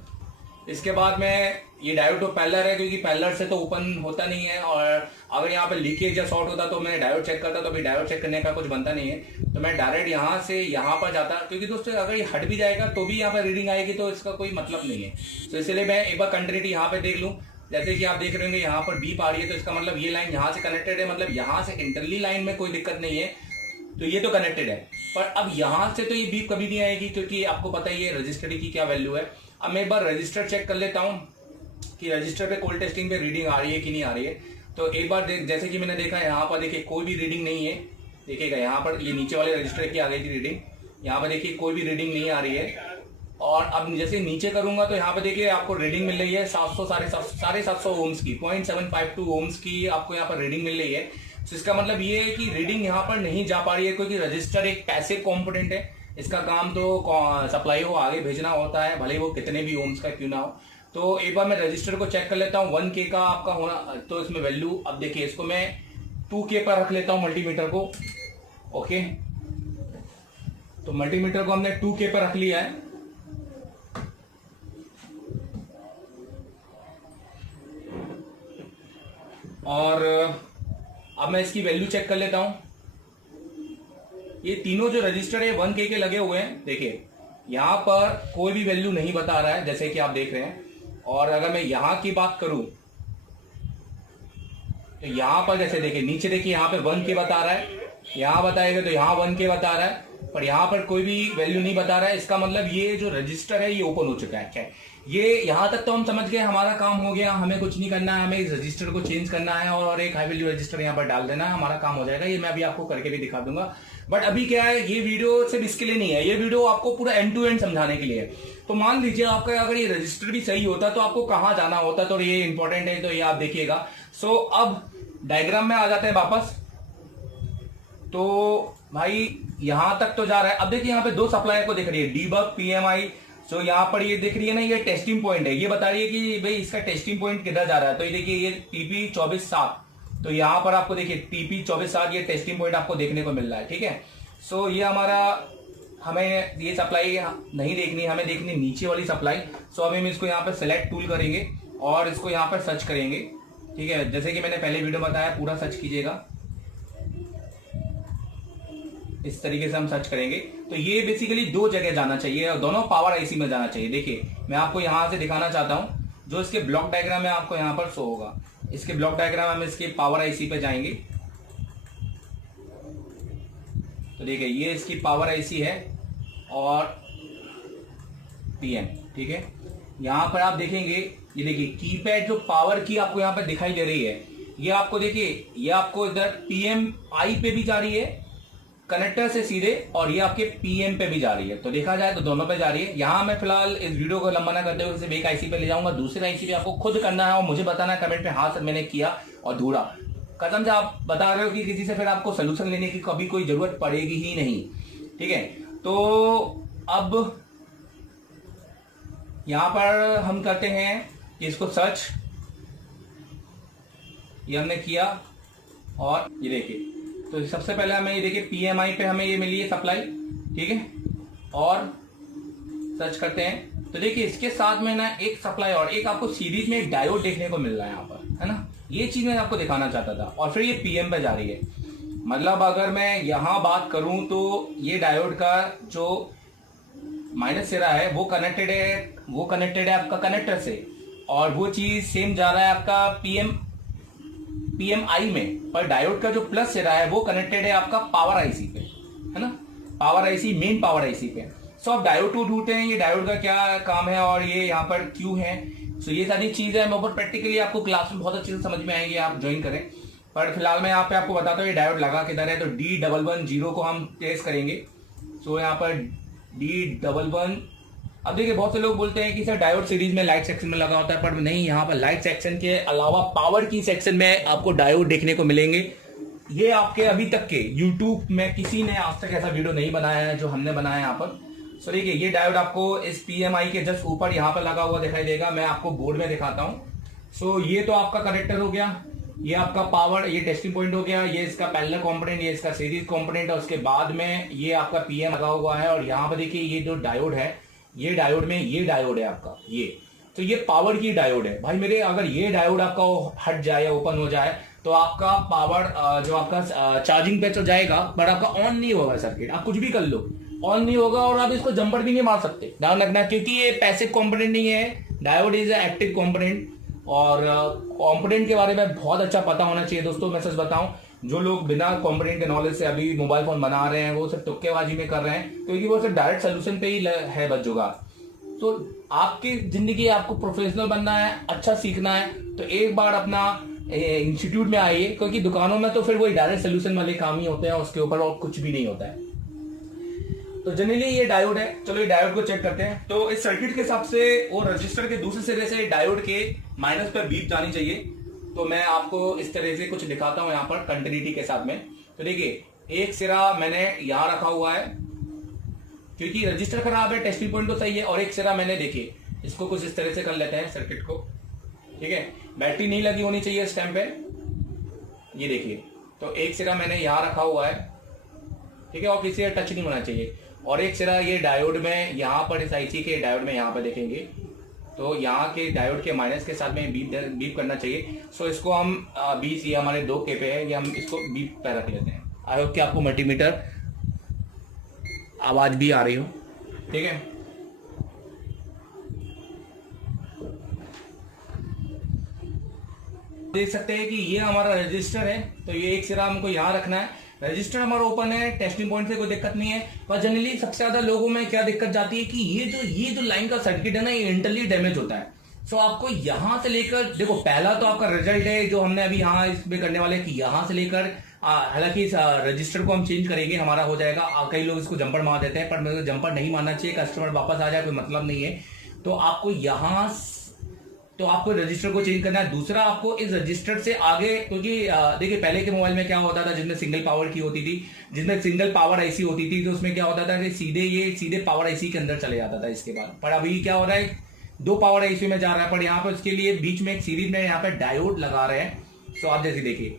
इसके बाद में ये डायोड तो पैरेलल है, क्योंकि पैरेलल से तो ओपन होता नहीं है, और अगर यहाँ पे लीकेज या शॉर्ट होता तो मैं डायोड चेक करता, तो अभी डायोड चेक करने का कुछ बनता नहीं है, तो मैं डायरेक्ट यहाँ से यहाँ पर जाता, क्योंकि दोस्तों अगर ये हट भी जाएगा तो भी यहाँ पर रीडिंग आएगी, तो इसका कोई मतलब नहीं है। तो इसलिए मैं एक बार कंटिन्यूटी यहाँ पे देख लूँ। जैसे कि आप देख रहे होंगे यहाँ पर बीप आ रही है, तो इसका मतलब ये लाइन यहाँ से कनेक्टेड है, मतलब यहाँ से इंटरली लाइन में कोई दिक्कत नहीं है, तो ये तो कनेक्टेड है। पर अब यहाँ से तो ये बीप कभी नहीं आएगी, क्योंकि आपको पता ही है रजिस्टर की क्या वैल्यू है। अब मैं एक बार रजिस्टर चेक कर लेता हूँ कि रजिस्टर पे कोल्ड टेस्टिंग पे रीडिंग आ रही है कि नहीं आ रही है। तो एक बार जैसे कि मैंने देखा यहाँ पर देखिए कोई भी रीडिंग नहीं है। देखिएगा यहाँ पर ये नीचे वाले रजिस्टर की आ गई थी रीडिंग, यहाँ पर देखिए कोई भी रीडिंग नहीं आ रही है। और अब जैसे नीचे करूंगा तो यहाँ पे देखिए आपको रीडिंग मिल रही है 700 ओम्स की, 0.752 ओम्स की आपको यहाँ पर रीडिंग मिल रही है। तो इसका मतलब ये है कि रीडिंग यहाँ पर नहीं जा पा रही है, क्योंकि रजिस्टर एक पैसिव कंपोनेंट है। इसका काम तो सप्लाई को आगे भेजना होता है, भले वो कितने भी ओम्स का क्यों ना हो। तो एक बार मैं रजिस्टर को चेक कर लेता हूँ, 1K का आपका होना, तो इसमें वैल्यू अब देखिए इसको मैं 2K पर रख लेता हूँ मल्टीमीटर को। ओके, तो मल्टीमीटर को हमने 2K पर रख लिया है। और अब मैं इसकी वैल्यू चेक कर लेता हूं। ये तीनों जो रजिस्टर है 1K के लगे हुए हैं। देखिए यहां पर कोई भी वैल्यू नहीं बता रहा है, जैसे कि आप देख रहे हैं। और अगर मैं यहां की बात करूं तो यहां पर जैसे देखिए नीचे देखिए यहाँ पे 1K बता रहा है, यहां बताएगा तो यहाँ 1K बता रहा है, पर यहां पर कोई भी वैल्यू नहीं बता रहा है। इसका मतलब ये जो रजिस्टर है ये ओपन हो चुका है। क्या ये यहां तक तो हम समझ गए, हमारा काम हो गया, हमें कुछ नहीं करना है, हमें इस रजिस्टर को चेंज करना है और एक हाई वैल्यू रजिस्टर यहाँ पर डाल देना है, हमारा काम हो जाएगा। ये मैं अभी आपको करके भी दिखा दूंगा। बट अभी क्या है, ये वीडियो सिर्फ इसके लिए नहीं है, ये वीडियो आपको पूरा एंड टू एंड समझाने के लिए है। तो मान लीजिए आपका अगर ये रजिस्टर भी सही होता तो आपको कहाँ जाना होता, तो ये इंपॉर्टेंट है, तो ये आप देखिएगा। सो अब डायग्राम में आ जाते हैं वापस। तो भाई यहां तक तो जा रहा है। अब देखिए यहाँ पे दो सप्लाई को दिख रही है, डीबग PMI। सो यहाँ पर ये दिख रही है ना, ये टेस्टिंग पॉइंट है, ये बता रही है कि भाई इसका टेस्टिंग पॉइंट किधर जा रहा है। तो ये देखिए ये TP 24/7, तो यहाँ पर आपको देखिए TP 24/7 ये टेस्टिंग पॉइंट आपको देखने को मिल रहा है। ठीक है, सो ये हमारा, हमें ये सप्लाई नहीं देखनी, हमें देखनी नीचे वाली सप्लाई। सो अभी हम इसको यहाँ पर सेलेक्ट टूल करेंगे और इसको यहाँ पर सर्च करेंगे। ठीक है, जैसे कि मैंने पहले वीडियो बताया, पूरा सर्च कीजिएगा, इस तरीके से हम सर्च करेंगे। तो ये बेसिकली दो जगह जाना चाहिए और दोनों पावर IC में जाना चाहिए। देखिए मैं आपको यहां से दिखाना चाहता हूं, जो इसके ब्लॉक डायग्राम में आपको यहां पर शो होगा, इसके ब्लॉक डायग्राम हम इसके पावर IC पे जाएंगे। तो देखिए ये इसकी पावर IC है और PM। ठीक है, यहां पर आप देखेंगे, ये देखिए कीपैड जो पावर की आपको यहां पर दिखाई दे रही है, ये आपको देखिए, ये आपको इधर PMI पे भी जा रही है कनेक्टर से सीधे, और ये आपके PM पे भी जा रही है। तो देखा जाए तो दोनों पे जा रही है। यहां मैं फिलहाल इस वीडियो को लंबा ना करते हुए सिर्फ एक IC पे ले जाऊंगा, दूसरे IC पे आपको खुद करना है और मुझे बताना है कमेंट पे, हाँ सर मैंने किया और धूरा। कसम से आप बता रहे हो कि किसी से फिर आपको सोल्यूशन लेने की कभी कोई जरूरत पड़ेगी ही नहीं। ठीक है, तो अब यहां पर हम करते हैं इसको सर्च, ये हमने किया और ये देखिए, तो सबसे पहले हमें ये देखिए PMI पे हमें ये मिली है सप्लाई। ठीक है, और सर्च करते हैं तो देखिए इसके साथ में ना एक सप्लाई और एक आपको सीरीज में एक डायोड देखने को मिल रहा है यहाँ पर, है ना। ये चीज मैं आपको दिखाना चाहता था। और फिर ये PM पे जा रही है, मतलब अगर मैं यहां बात करूं तो ये डायोड का जो माइनस सिरा है वो कनेक्टेड है आपका कनेक्टर से, और वो चीज सेम जा रहा है आपका PMI में। पर डायोड का जो प्लस सिरा है वो कनेक्टेड है आपका पावर IC पे, है ना, power IC, main power IC पे। सो आप डायोड को ढूंढते हैं, ये डायोड का क्या काम है और ये यहाँ पर क्यों है। सो ये सारी चीजें मैं बहुत प्रैक्टिकली आपको क्लास में बहुत अच्छे से समझ में आएंगे, आप ज्वाइन करें। पर फिलहाल मैं यहाँ पे आपको बताता हूँ ये डायोड लगा किधर है। तो D110 को हम टेस्ट करेंगे। सो यहाँ पर D11, अब देखिए बहुत से लोग बोलते हैं कि सर डायोड सीरीज में लाइट सेक्शन में लगा होता है, पर नहीं, यहाँ पर लाइट सेक्शन के अलावा पावर की सेक्शन में आपको डायोड देखने को मिलेंगे। ये आपके अभी तक के YouTube में किसी ने आज तक ऐसा वीडियो नहीं बनाया है जो हमने बनाया है यहाँ पर। सो देखिए ये डायोड आपको इस PMI के जस्ट ऊपर यहाँ पर लगा हुआ दिखाई देगा। मैं आपको बोर्ड में दिखाता हूँ। सो ये तो आपका कनेक्टर हो गया, ये आपका पावर, ये टेस्टिंग पॉइंट हो गया, ये इसका पैरेलल कंपोनेंट, ये इसका सीरीज कंपोनेंट, और उसके बाद में ये आपका PM लगा हुआ है। और यहाँ पर देखिए ये जो डायोड है, ये डायोड में ये डायोड है आपका, ये तो ये पावर की डायोड है भाई मेरे। अगर ये डायोड आपका हट जाए या ओपन हो जाए तो आपका पावर जो आपका चार्जिंग पे तो जाएगा, पर आपका ऑन नहीं होगा सर्किट। आप कुछ भी कर लो, ऑन नहीं होगा, और आप इसको जंपर भी नहीं मार सकते, ध्यान रखना, क्योंकि ये पैसिव कंपोनेंट नहीं है, डायोड इज एक्टिव कंपोनेंट। और कंपोनेंट के बारे में बहुत अच्छा पता होना चाहिए दोस्तों। मैं सच बताऊं, जो लोग बिना कंपोनेंट के नॉलेज से अभी मोबाइल फोन बना रहे हैं वो सिर्फ तुक्केबाजी में कर रहे हैं, क्योंकि वो सिर्फ डायरेक्ट सोल्यूशन पे ही है बस जुगाड़। तो आपकी जिंदगी, आपको प्रोफेशनल बनना है, अच्छा सीखना है, तो एक बार अपना इंस्टीट्यूट में आइए, क्योंकि दुकानों में तो फिर वही डायरेक्ट सोल्यूशन वाले काम ही होते हैं, उसके ऊपर और कुछ भी नहीं होता है। तो जनरली ये डायोड है। चलो ये डायोड को चेक करते हैं। तो इस सर्किट के हिसाब से वो रजिस्टर के दूसरे सिरे से डायोड के माइनस पर बीप जानी चाहिए। तो मैं आपको इस तरह से कुछ दिखाता हूं यहाँ पर कंटिन्यूटी के साथ में। तो देखिए एक सिरा मैंने यहां रखा हुआ है, क्योंकि रजिस्टर खराब है, टेस्टिंग पॉइंट तो सही है, और एक सिरा मैंने, देखिए इसको कुछ इस तरह से कर लेते हैं सर्किट को। ठीक है, बैटरी नहीं लगी होनी चाहिए इस टाइम पे, ये देखिए। तो एक सिरा मैंने यहां रखा हुआ है, ठीक है, और किसी का टच नहीं होना चाहिए। और एक सिरा ये डायोड में यहाँ पर इस IC के डायोड में यहाँ पर देखेंगे, तो यहाँ के डायोड के माइनस के साथ में बीप करना चाहिए। सो इसको हम 20, ये हमारे 2K पे है, ये हम इसको बीप पे रख लेते हैं। आई होप कि आपको मल्टीमीटर आवाज भी आ रही हो, ठीक है। देख सकते हैं कि ये हमारा रजिस्टर है, तो ये एक सिरा हमको यहाँ रखना है। रजिस्टर हमारा ओपन है, टेस्टिंग पॉइंट से कोई दिक्कत नहीं है। पर जनरली सबसे ज्यादा लोगों में क्या दिक्कत जाती है कि ये जो लाइन का सर्किट है ना, ये इंटरनली डैमेज होता है। सो आपको यहां से लेकर, देखो पहला तो आपका रिजल्ट है जो हमने अभी यहाँ इसमें करने वाले कि यहां से लेकर, हालांकि इस रजिस्टर को हम चेंज करेंगे, हमारा हो जाएगा। कई लोग इसको जंपर मार देते हैं, पर जंपर नहीं मारना चाहिए, कस्टमर वापस आ जाए कोई मतलब नहीं है। तो आपको यहां, तो आपको रजिस्टर को चेंज करना है। दूसरा, आपको इस रजिस्टर से आगे, क्योंकि देखिए पहले के मोबाइल में क्या होता था, जिसमें सिंगल पावर की होती थी, जिसमें सिंगल पावर IC होती थी, तो उसमें क्या होता था कि सीधे पावर IC के अंदर चले जाता था इसके बाद। पर अभी क्या हो रहा है, 2 पावर IC में जा रहा है, पर यहाँ पर इसके लिए बीच में एक सीरीज में यहाँ पे डायोड लगा रहे हैं। तो आप जैसे देखिए,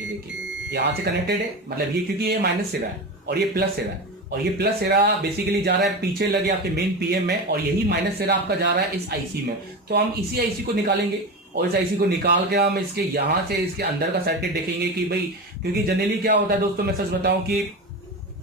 ये देखिए यहाँ से कनेक्टेड है, मतलब ये क्योंकि ये माइनस सिरा है और ये प्लस सिरा है, और ये प्लस सिरा बेसिकली जा रहा है पीछे लगे आपके मेन PM में, और यही माइनस सिरा आपका जा रहा है इस IC में। तो हम इसी IC को निकालेंगे, और इस IC को निकाल के हम इसके यहां से इसके अंदर का सर्किट देखेंगे कि भाई, क्योंकि जनरली क्या होता है दोस्तों, मैं सच बताऊं कि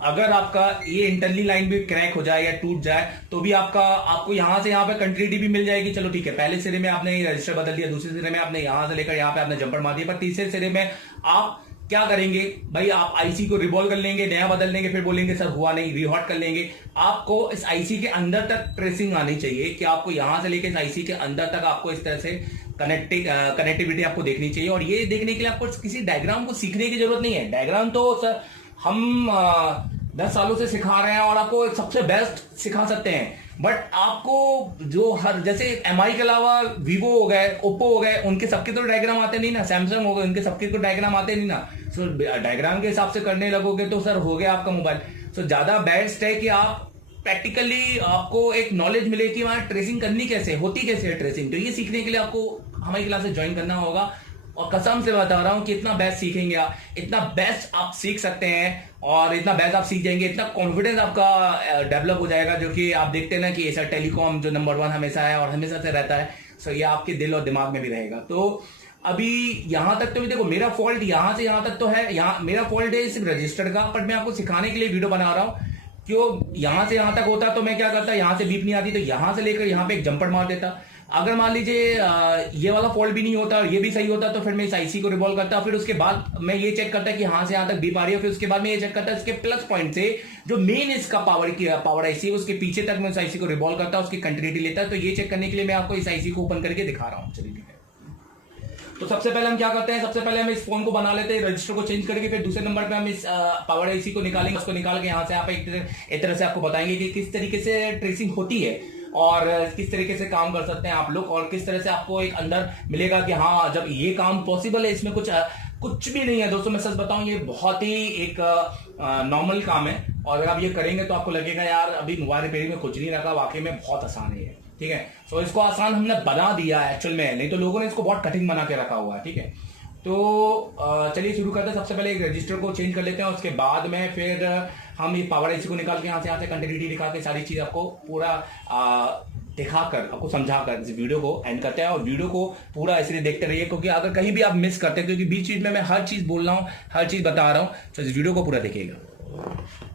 अगर आपका ये इंटरनली लाइन भी क्रैक हो जाए या टूट जाए, तो भी आपको यहां से यहाँ पे कंटिन्यूटी भी मिल जाएगी। चलो ठीक है, पहले सिरे में आपने रजिस्टर बदल दिया, दूसरे सिरे में आपने यहां से लेकर यहाँ पे आपने जंपर मार दिया, पर तीसरे सिरे में आप क्या करेंगे भाई, आप IC को रिवॉल्व कर लेंगे, नया बदल लेंगे, फिर बोलेंगे सर हुआ नहीं, रीहॉट कर लेंगे। आपको इस IC के अंदर तक ट्रेसिंग आनी चाहिए, कि आपको यहां से लेकर इस IC के अंदर तक आपको इस तरह से कनेक्टिविटी आपको देखनी चाहिए। और ये देखने के लिए आपको किसी डायग्राम को सीखने की जरूरत नहीं है। डायग्राम तो सर हम 10 सालों से सिखा रहे हैं और आपको सबसे बेस्ट सिखा सकते हैं। बट आपको जो हर जैसे एमआई के अलावा वीवो हो गए, ओप्पो हो गए, उनके सबके तो डायग्राम आते नहीं ना, सैमसंग हो गए, उनके सबके तो डायग्राम आते नहीं ना। सो डायग्राम के हिसाब से करने लगोगे तो सर हो गया आपका मोबाइल। सो ज्यादा बेस्ट है कि आप प्रैक्टिकली आपको एक नॉलेज मिले कि वहां ट्रेसिंग करनी कैसे होती, कैसे है ट्रेसिंग। तो ये सीखने के लिए आपको हमारी क्लासेस ज्वाइन करना होगा और कसम से बता रहा हूं कि इतना बेस्ट सीखेंगे आप, इतना बेस्ट आप सीख सकते हैं और इतना बेस्ट आप सीख जाएंगे, इतना कॉन्फिडेंस आपका डेवलप हो जाएगा। जो कि आप देखते हैं ना कि एसर टेलीकॉम जो नंबर 1 हमेशा है और हमेशा से रहता है। सो ये आपके दिल और दिमाग में भी रहेगा। तो अभी यहां तक तो भी देखो, मेरा फॉल्ट यहां से यहां तक तो है, यहाँ मेरा फॉल्ट है सिर्फ रजिस्टर्ड का, बट मैं आपको सिखाने के लिए वीडियो बना रहा हूं। क्यों यहां से यहां तक होता तो मैं क्या करता, यहां से बीप नहीं आती तो यहां से लेकर यहां पे एक जंपर मार देता। अगर मान लीजिए ये वाला फॉल्ट भी नहीं होता और ये भी सही होता तो फिर मैं इस आईसी को रिवॉल्व करता, फिर उसके बाद मैं ये चेक करता कि यहां से यहां तक बीप आ रही है, फिर उसके बाद मैं ये चेक करता इसके प्लस पॉइंट से जो मेन इसका पावर आईसी है उसके पीछे तक मैं उस आईसी को रिवॉल्व करता, उसकी कंटिन्यूटी लेता। तो ये चेक करने के लिए मैं आपको इस आईसी को ओपन करके दिखा रहा हूं। चलिए ठीक है। तो सबसे पहले हम क्या करते हैं, सबसे पहले हम इस फोन को बना लेते हैं, रजिस्टर को चेंज करके, फिर दूसरे नंबर पे हम इस पावर आईसी को निकालेंगे। उसको निकाल के यहाँ से आप एक तरह से आपको बताएंगे कि किस तरीके से ट्रेसिंग होती है और किस तरीके से काम कर सकते हैं आप लोग, और किस तरह से आपको एक अंदर मिलेगा कि हाँ जब ये काम पॉसिबल है, इसमें कुछ भी नहीं है दोस्तों। मैं सच बताऊं ये बहुत ही एक नॉर्मल काम है और अगर आप ये करेंगे तो आपको लगेगा यार अभी मोबाइल रिपेयरिंग में कुछ नहीं रखा, वाकई में बहुत आसान है। ठीक है। सो इसको आसान हमने बना दिया है एक्चुअल में, नहीं तो लोगों ने इसको बहुत कठिन बना के रखा हुआ है। ठीक है। तो चलिए शुरू करते हैं। सबसे पहले एक रजिस्टर को चेंज कर लेते हैं, उसके बाद में फिर हम ये पावर आईसी को निकाल के यहाँ से कंटिन्यूटी दिखा के सारी चीज आपको पूरा दिखाकर आपको समझाकर इस वीडियो को एंड करते हैं। और वीडियो को पूरा इसलिए देखते रहिए क्योंकि अगर कहीं भी आप मिस करते हैं, क्योंकि बीच बीच में मैं हर चीज बोल रहा हूँ, हर चीज बता रहा हूँ, तो इस वीडियो को पूरा देखिएगा।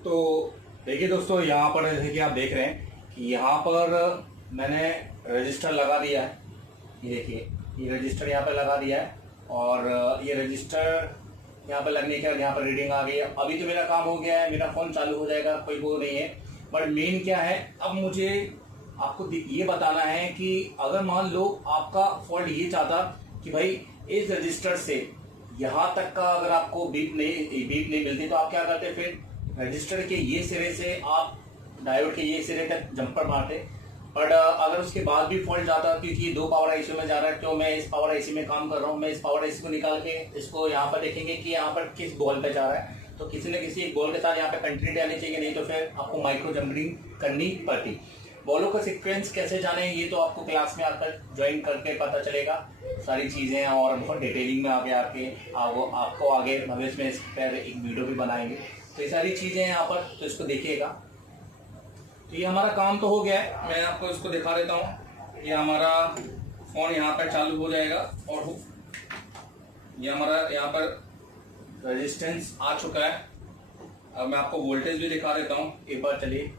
तो देखिए दोस्तों, यहाँ पर जैसे कि आप देख रहे हैं कि यहाँ पर मैंने रजिस्टर लगा दिया है। ये देखिए, ये रजिस्टर यहाँ पर लगा दिया है और ये रजिस्टर यहाँ पर लगने के बाद यहाँ पर रीडिंग आ गई है। अभी तो मेरा काम हो गया है, मेरा फ़ोन चालू हो जाएगा, कोई वो नहीं है। बट मेन क्या है, अब मुझे आपको ये बताना है कि अगर मान लो आपका फॉल्ट ये चाहता कि भाई इस रजिस्टर से यहाँ तक का अगर आपको बीप नहीं मिलती, तो आप क्या करते फिर रजिस्टर के ये सिरे से आप डायोड के ये सिरे तक जंपर मारते। बट अगर उसके बाद भी फॉल्ट जाता, क्योंकि ये 2 पावर आईसी में जा रहा है, तो मैं इस पावर आईसी में काम कर रहा हूँ, मैं इस पावर आईसी को निकाल के इसको यहाँ पर देखेंगे कि यहाँ पर किस बॉल पे जा रहा है। तो किसी न किसी एक बॉल के साथ यहाँ पे कंटिन्यूटी आनी चाहिए, नहीं तो फिर आपको माइक्रो जंपरिंग करनी पड़ती। बॉलों का सीक्वेंस कैसे जाने, ये तो आपको क्लास में आकर ज्वाइन करके पता चलेगा सारी चीज़ें, और बहुत डिटेलिंग में आगे आपको आगे भविष्य में इस पर एक वीडियो भी बनाएंगे। तो ये सारी चीज़ें हैं यहाँ पर, तो इसको देखिएगा। तो ये हमारा काम तो हो गया है, मैं आपको इसको दिखा देता हूँ। ये हमारा फ़ोन यहाँ पर चालू हो जाएगा और ये हमारा यहाँ पर रेजिस्टेंस आ चुका है। अब मैं आपको वोल्टेज भी दिखा देता हूँ एक बार, चलिए।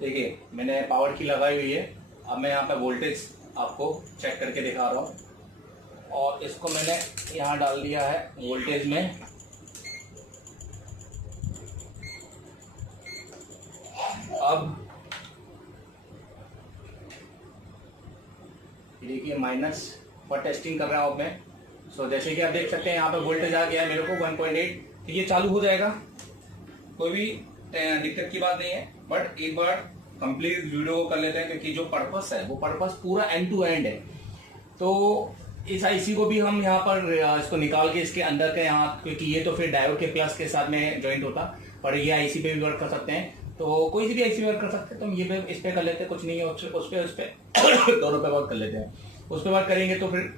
देखिए, मैंने पावर की लगाई हुई है। अब मैं यहाँ पे वोल्टेज आपको चेक करके दिखा रहा हूँ, और इसको मैंने यहाँ डाल दिया है वोल्टेज में। अब देखिए माइनस पर टेस्टिंग कर रहा हूँ मैं। सो जैसे कि आप देख सकते हैं यहाँ पे वोल्टेज आ गया है मेरे को 1.8। तो ये चालू हो जाएगा, कोई भी दिक्कत की बात नहीं है। बट एक बार कंप्लीट वीडियो को कर लेते हैं, क्योंकि जो पर्पस है वो पर्पस पूरा एंड टू एंड है। तो इस आईसी को भी हम यहाँ पर इसको निकाल के इसके अंदर के यहाँ, क्योंकि ये तो फिर डायोड के प्लस के साथ में ज्वाइंट होता, पर ये आईसी पे भी वर्क कर सकते हैं। तो कोई सी भी आईसी वर्क कर सकते हैं, तो हम ये पे इस पे कर लेते हैं, कुछ नहीं है उस पे दोनों पे वर्क कर लेते हैं। उस पे वर्क करेंगे तो फिर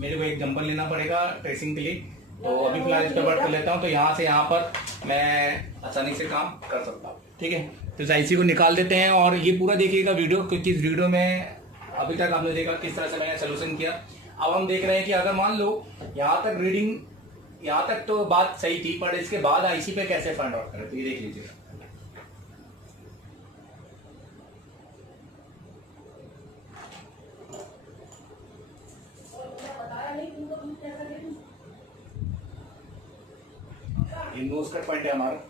मेरे को एक जंपर लेना पड़ेगा ट्रेसिंग के लिए। तो अभी फिलहाल इस पे वर्क कर लेता हूँ, तो यहाँ से यहाँ पर मैं आसानी से काम कर सकता हूँ। ठीक है, तो इस आईसी को निकाल देते हैं और ये पूरा देखिएगा वीडियो, क्योंकि इस वीडियो में अभी तक आपने देखा किस तरह से मैंने सोल्यूशन किया। अब हम देख रहे हैं कि अगर मान लो यहाँ तक रीडिंग, यहाँ तक तो बात सही थी, पर इसके बाद आईसी पे कैसे फाइंड आउट करें, तो ये देख लीजिए। ये नोज कट पॉइंट है हमारा।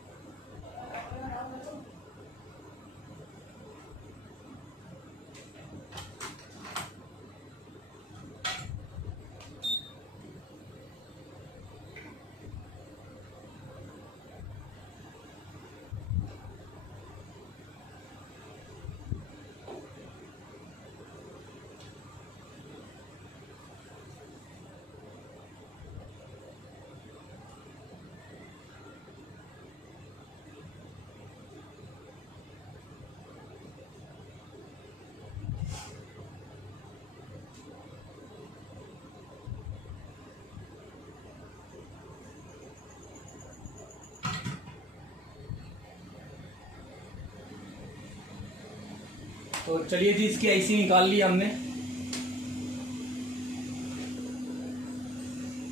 तो चलिए जी, इसकी आईसी निकाल ली हमने।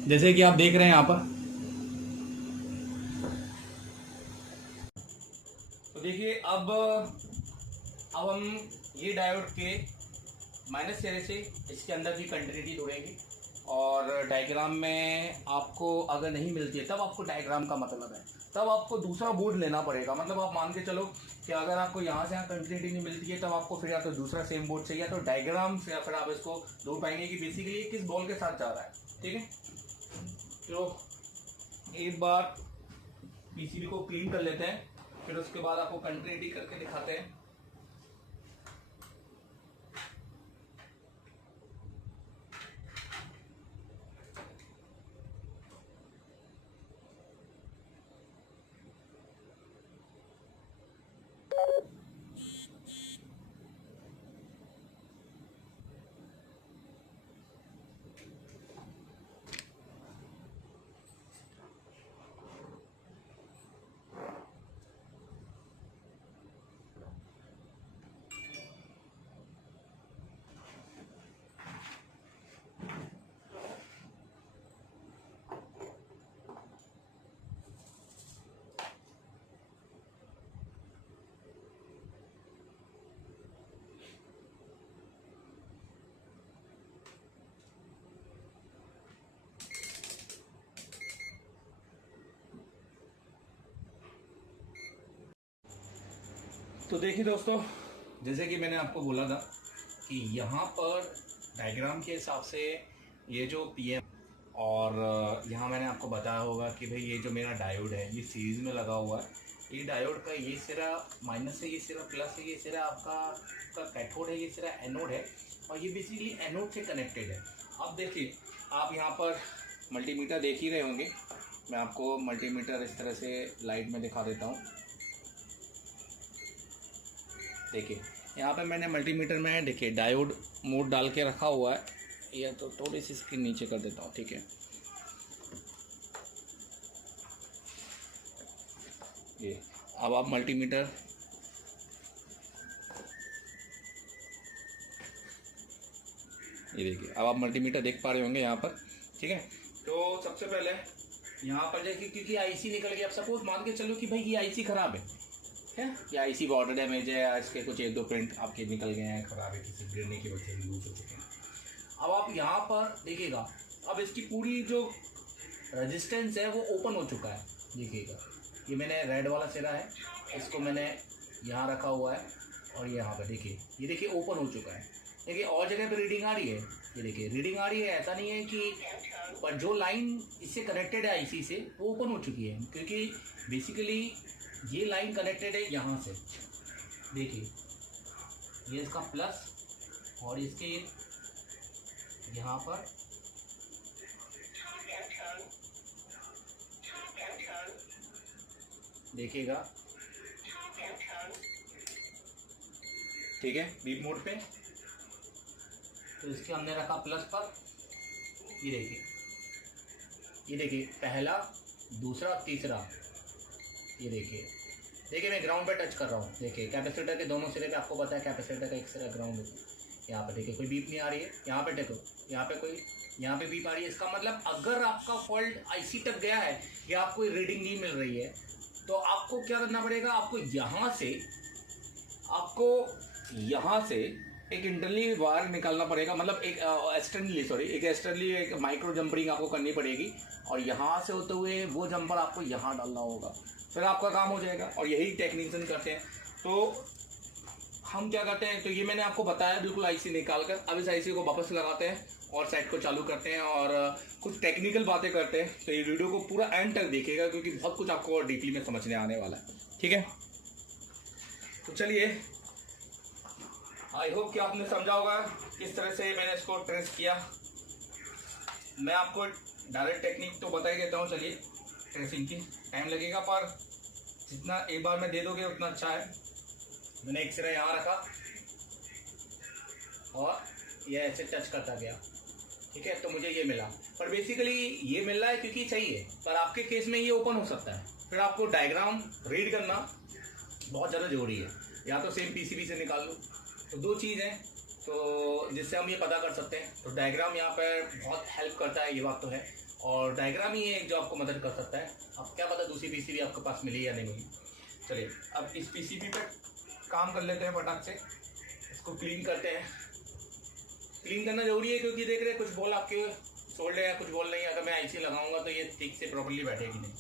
जैसे कि आप देख रहे हैं यहाँ पर, तो देखिए अब हम ये डायोड के माइनस सिरे से इसके अंदर भी कंटिन्यूटी जोड़ेंगे। और डायग्राम में आपको अगर नहीं मिलती है, तब आपको डायग्राम का मतलब है, तब आपको दूसरा बोर्ड लेना पड़ेगा। मतलब आप मान के चलो कि अगर आपको यहाँ से यहाँ कंटिन्यूटी नहीं मिलती है, तब आपको फिर या तो दूसरा सेम बोर्ड चाहिए, या तो डायग्राम से, या फिर आप इसको ढूंढ पाएंगे कि बेसिकली किस बॉल के साथ जा रहा है। ठीक है, तो एक बार पीसीबी को क्लीन कर लेते हैं, फिर उसके बाद आपको कंटिन्यूटी करके दिखाते हैं। तो देखिए दोस्तों, जैसे कि मैंने आपको बोला था कि यहाँ पर डायग्राम के हिसाब से ये जो पीएम और यहाँ मैंने आपको बताया होगा कि भाई ये जो मेरा डायोड है ये सीरीज में लगा हुआ है। ये डायोड का ये सिरा माइनस है, ये सिरा प्लस है, ये सिरा आपका कैथोड है, ये सिरा एनोड है और ये बेसिकली एनोड से कनेक्टेड है। अब देखिए, आप यहाँ पर मल्टीमीटर देख ही रहे होंगे। मैं आपको मल्टीमीटर इस तरह से लाइट में दिखा देता हूँ। देखिए यहाँ पे मैंने मल्टीमीटर में देखिए डायोड मोड डाल के रखा हुआ है। ये तो थोड़ी सी स्क्रीन नीचे कर देता हूँ, ठीक है। ये अब आप मल्टीमीटर ये देखिए, अब आप मल्टीमीटर देख पा रहे होंगे यहाँ पर, ठीक है। तो सबसे पहले यहाँ पर देखिए, क्योंकि आईसी निकल गया। अब सपोज मान के चलो कि भाई ये आईसी खराब है, या आईसी बॉर्डर डैमेज है, या इसके कुछ एक दो प्रिंट आपके निकल गए हैं, खराब है, किसी गिरने की वजह से लूज हो चुके हैं। अब आप यहाँ पर देखिएगा, अब इसकी पूरी जो रेजिस्टेंस है वो ओपन हो चुका है। देखिएगा, ये मैंने रेड वाला सिरा है, इसको मैंने यहाँ रखा हुआ है और यहाँ पर देखिए, ये देखिए ओपन हो चुका है। देखिए और जगह पे रीडिंग आ रही है, ये देखिए रीडिंग आ रही है। ऐसा नहीं है कि, पर जो लाइन इससे कनेक्टेड है आईसी से वो ओपन हो चुकी है, क्योंकि बेसिकली ये लाइन कनेक्टेड है यहाँ से। देखिए ये इसका प्लस और इसके यहाँ पर देखिएगा, ठीक है, बीप मोड पे। तो इसके हमने रखा प्लस पर। ये देखिए पहला, दूसरा, तीसरा। ये देखिए मैं ग्राउंड पे टच कर रहा हूँ। देखिए कैपेसिटर के दोनों सिरे पे, आपको पता है कैपेसिटर का एक सिरा ग्राउंड है। यहाँ पे देखिए कोई बीप नहीं आ रही है। यहाँ पे टेको, यहाँ पे बीप आ रही है। इसका मतलब अगर आपका फॉल्ट आईसी तक गया है या आपको रीडिंग नहीं मिल रही है, तो आपको क्या करना पड़ेगा, आपको यहाँ से एक इंटरनली वायर निकालना पड़ेगा, मतलब एक एक्सटर्नली एक माइक्रो जंपरिंग आपको करनी पड़ेगी और यहाँ से होते हुए वो जंपर आपको यहाँ डालना होगा, फिर आपका काम हो जाएगा। और यही टेक्नीशियन करते हैं। तो हम क्या करते हैं, तो ये मैंने आपको बताया बिल्कुल आईसी निकाल कर। अब इस आईसी को वापस लगाते हैं और सेट को चालू करते हैं और कुछ टेक्निकल बातें करते हैं। तो ये वीडियो को पूरा एंड तक देखिएगा, क्योंकि बहुत कुछ आपको और डीपली में समझने आने वाला है, ठीक है। तो चलिए, आई होप कि आपने समझा होगा किस तरह से मैंने इसको ट्रेस किया। मैं आपको डायरेक्ट टेक्निक तो बता ही देता हूँ। चलिए, ट्रेसिंग की टाइम लगेगा, पर जितना एक बार में दे दोगे उतना अच्छा है। मैंने एक सिरा यहाँ रखा और ये ऐसे टच करता गया, ठीक है। तो मुझे ये मिला, पर बेसिकली ये मिल रहा है क्योंकि चाहिए, पर आपके केस में ये ओपन हो सकता है। फिर आपको डायग्राम रीड करना बहुत ज़्यादा जरूरी है, या तो सेम पीसीबी से निकाल लो। तो दो चीज़ हैं तो जिससे हम ये पता कर सकते हैं। तो डायग्राम यहाँ पर बहुत हेल्प करता है, ये बात तो है। और डायग्राम ही है जो आपको मदद कर सकता है। अब क्या पता दूसरी पीसीबी आपके पास मिली या नहीं मिली। चलिए, अब इस पीसीबी पे काम कर लेते हैं फटाक से। इसको क्लीन करते हैं। क्लीन करना जरूरी है, क्योंकि देख रहे हैं कुछ बॉल आपके सोल्ड है या कुछ बॉल नहीं। अगर मैं आईसी लगाऊंगा तो ये ठीक से प्रॉपर्ली बैठेगी नहीं।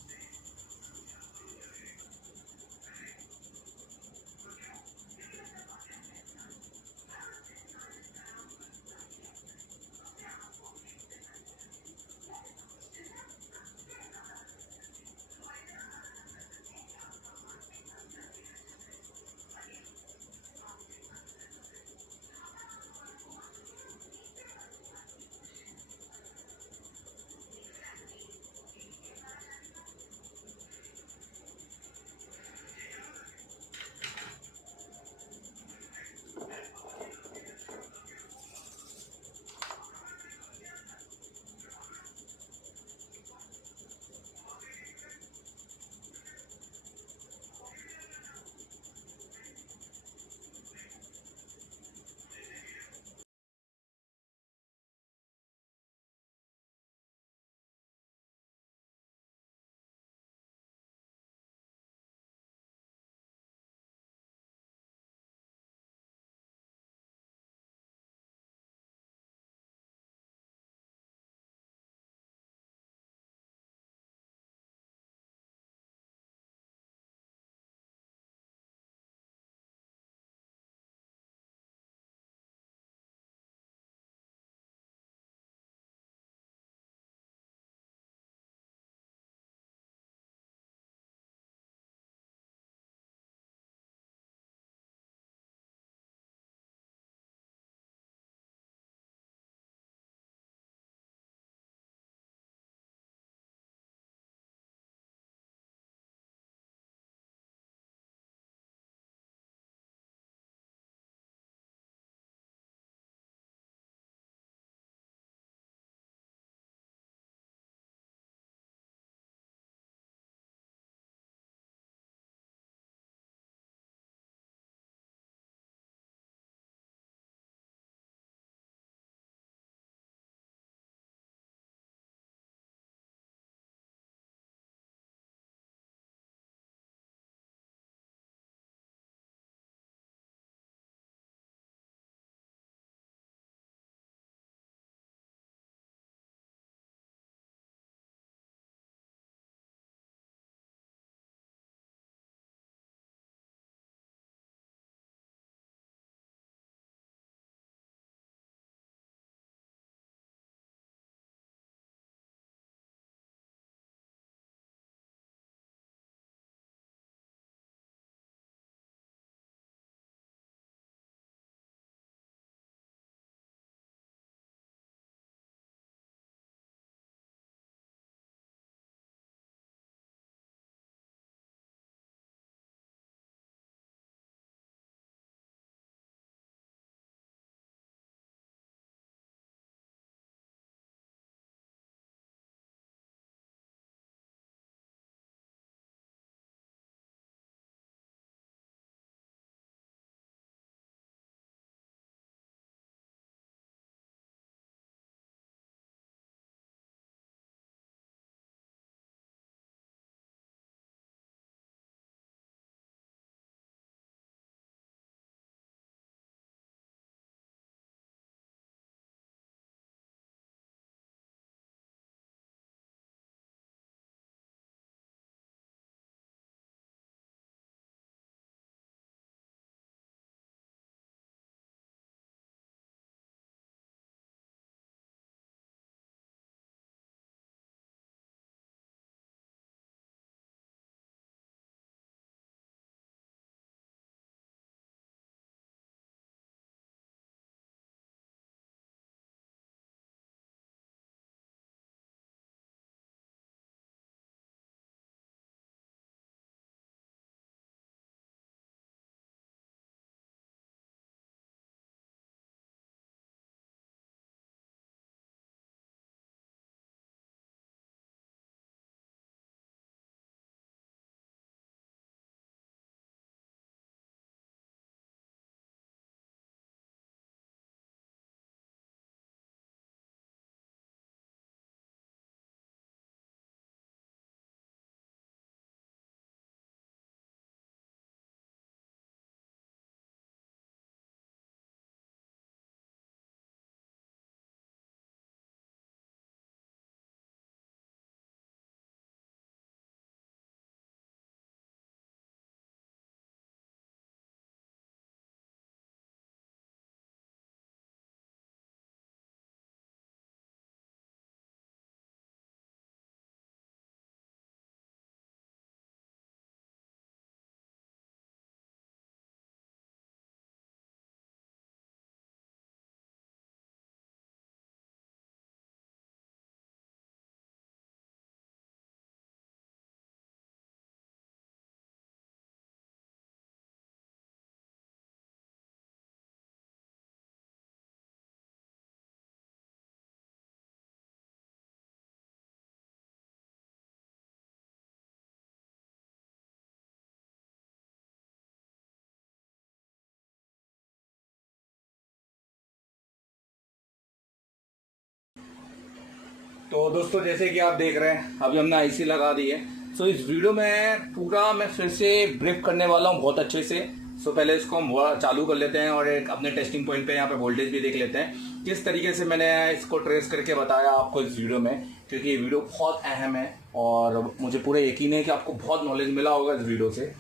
तो दोस्तों जैसे कि आप देख रहे हैं अभी हमने आईसी लगा दी है। सो इस वीडियो में पूरा मैं फिर से ब्रीफ करने वाला हूँ बहुत अच्छे से। सो पहले इसको हम चालू कर लेते हैं और एक अपने टेस्टिंग पॉइंट पे यहाँ पे वोल्टेज भी देख लेते हैं किस तरीके से मैंने इसको ट्रेस करके बताया आपको इस वीडियो में, क्योंकि ये वीडियो बहुत अहम है और मुझे पूरा यकीन है कि आपको बहुत नॉलेज मिला होगा इस वीडियो से।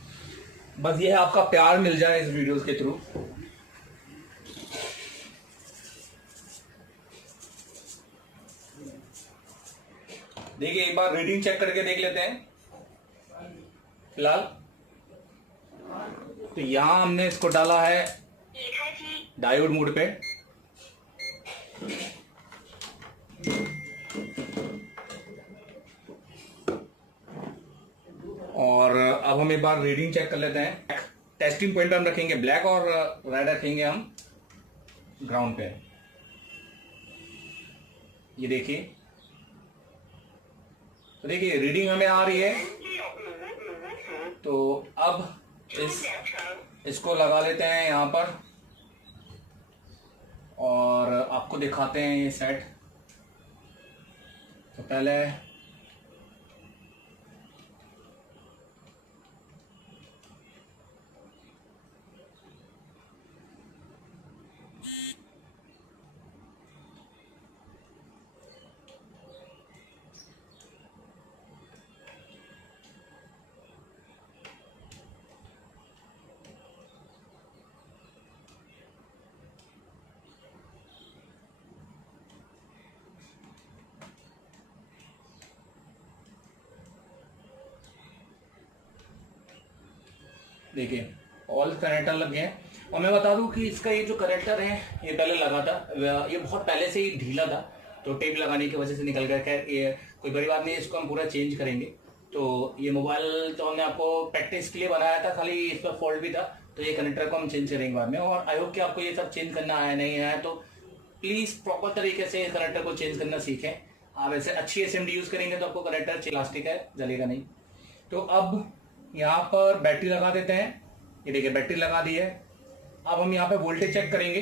बस ये है आपका प्यार मिल जाए इस वीडियो के थ्रू। देखिए एक बार रीडिंग चेक करके देख लेते हैं फिलहाल। तो यहां हमने इसको डाला है डायोड मोड पे और अब हम एक बार रीडिंग चेक कर लेते हैं। टेस्टिंग पॉइंट हम रखेंगे ब्लैक और रेड रखेंगे हम ग्राउंड पे। ये देखिए, तो देखिए रीडिंग हमें आ रही है। तो अब इसको लगा लेते हैं यहां पर और आपको दिखाते हैं ये सेट। तो पहले देखिए ऑल कनेक्टर लग गए हैं। और मैं बता दूं कि इसका ये जो कनेक्टर है ये पहले लगा था, ये बहुत पहले से ही ढीला था तो टेप लगाने की वजह से निकल गया। खैर ये कोई बड़ी बात नहीं, इसको हम पूरा चेंज करेंगे। तो ये मोबाइल तो हमने आपको प्रैक्टिस के लिए बनाया था, खाली इस पर फॉल्ट भी था, तो ये कनेक्टर को हम चेंज करेंगे बाद में। और आई होप कि आपको ये सब चेंज करना आया नहीं आया तो प्लीज प्रॉपर तरीके से कनेक्टर को चेंज करना सीखें। आप ऐसे अच्छी एसएमडी यूज करेंगे तो आपको कनेक्टर प्लास्टिक है जलेगा नहीं। तो अब यहाँ पर बैटरी लगा देते हैं। ये देखिए बैटरी लगा दी है। अब हम यहाँ पे वोल्टेज चेक करेंगे।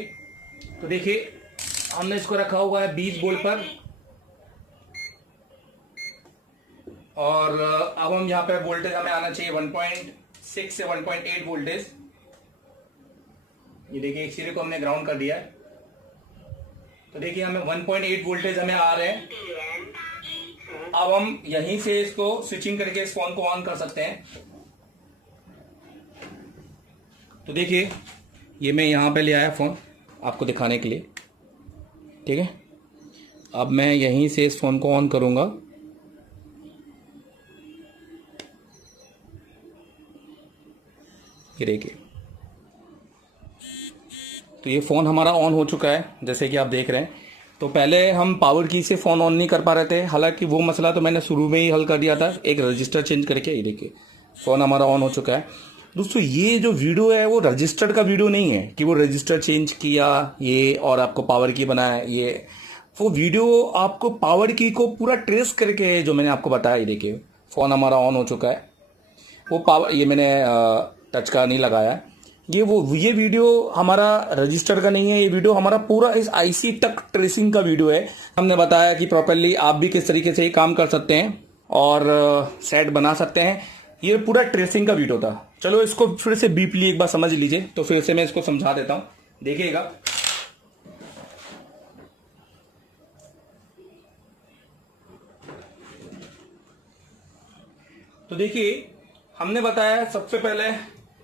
तो देखिए हमने इसको रखा हुआ है 20 वोल्ट पर और अब हम यहाँ पे वोल्टेज हमें आना चाहिए 1.6 से 1.8 वोल्टेज। ये देखिए एक सिरे को हमने ग्राउंड कर दिया है। तो देखिए हमें 1.8 वोल्टेज हमें आ रहे हैं। अब हम यहीं से इसको स्विचिंग करके इस फोन को ऑन कर सकते हैं। तो देखिए ये मैं यहां पे ले आया फोन आपको दिखाने के लिए, ठीक है। अब मैं यहीं से इस फोन को ऑन करूंगा। ये देखिए, तो ये फोन हमारा ऑन हो चुका है जैसे कि आप देख रहे हैं। तो पहले हम पावर की से फोन ऑन नहीं कर पा रहे थे, हालांकि वो मसला तो मैंने शुरू में ही हल कर दिया था एक रजिस्टर चेंज करके। ये देखिए फोन हमारा ऑन हो चुका है। दोस्तों ये जो वीडियो है वो रजिस्टर का वीडियो नहीं है कि वो रजिस्टर चेंज किया ये और आपको पावर की बनाया। ये वो वीडियो आपको पावर की को पूरा ट्रेस करके जो मैंने आपको बताया। ये देखिए फोन हमारा ऑन हो चुका है। वो पावर ये मैंने टच का नहीं लगाया। ये वीडियो हमारा रजिस्टर का नहीं है, ये वीडियो हमारा पूरा इस आईसी तक ट्रेसिंग का वीडियो है। हमने बताया कि प्रॉपर्ली आप भी किस तरीके से ये काम कर सकते हैं और सेट बना सकते हैं। ये पूरा ट्रेसिंग का वीडियो था। चलो इसको फिर से डीपली एक बार समझ लीजिए। तो फिर से मैं इसको समझा देता हूं, देखिएगा। तो देखिए हमने बताया सबसे पहले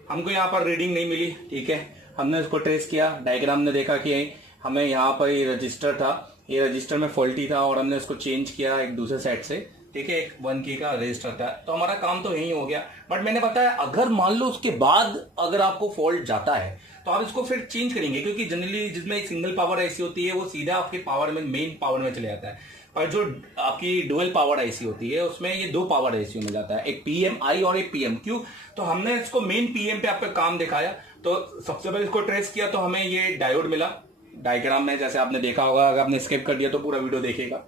हमको यहाँ पर रीडिंग नहीं मिली, ठीक है। हमने इसको ट्रेस किया, डायग्राम ने देखा कि हमें यहाँ पर ये रजिस्टर था, ये रजिस्टर में फॉल्टी था और हमने इसको चेंज किया एक दूसरे साइड से, ठीक है। एक 1K का रजिस्टर था, तो हमारा काम तो यही हो गया। बट मैंने बताया अगर मान लो उसके बाद अगर आपको फॉल्ट जाता है तो आप इसको फिर चेंज करेंगे, क्योंकि जनरली जिसमें एक सिंगल पावर आईसी होती है वो सीधा आपके पावर में मेन पावर में चले जाता है। और जो आपकी डुअल पावर आईसी होती है उसमें ये 2 पावर आईसी में जाता है, एक PMI और एक PMQ। तो हमने इसको मेन PM पे आपका काम दिखाया। तो सबसे पहले इसको ट्रेस किया तो हमें ये डायोड मिला डायग्राम में, जैसे आपने देखा होगा। अगर आपने स्किप कर दिया तो पूरा वीडियो देखिएगा।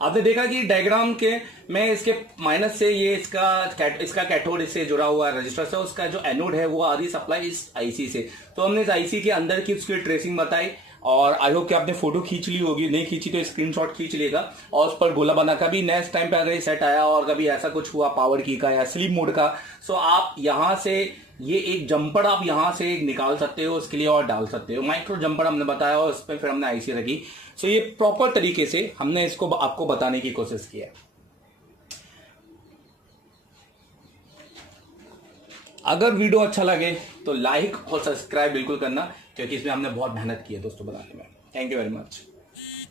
आपने देखा कि डायग्राम के में इसके माइनस से ये इसका कैथोड इससे जुड़ा हुआ है रजिस्टर से, उसका जो एनोड है वो आ रही सप्लाई इस आईसी से। तो हमने इस आईसी के अंदर की उसकी ट्रेसिंग बताई और आई होप कि आपने फोटो खींच ली होगी, नहीं खींची तो स्क्रीनशॉट खींच लेगा और उस पर गोला बना। कभी नेक्स्ट टाइम पे अगर ये सेट आया और कभी ऐसा कुछ हुआ पावर की का या स्लीप मोड का, सो आप यहां से ये एक जंपर आप यहां से निकाल सकते हो, उसके लिए और डाल सकते हो। माइक्रो जंपर हमने बताया और उस पर फिर हमने आईसी रखी। सो ये प्रॉपर तरीके से हमने इसको आपको बताने की कोशिश की है। अगर वीडियो अच्छा लगे तो लाइक और सब्सक्राइब बिल्कुल करना, क्योंकि इसमें हमने बहुत मेहनत की है दोस्तों बनाने में। Thank you very much.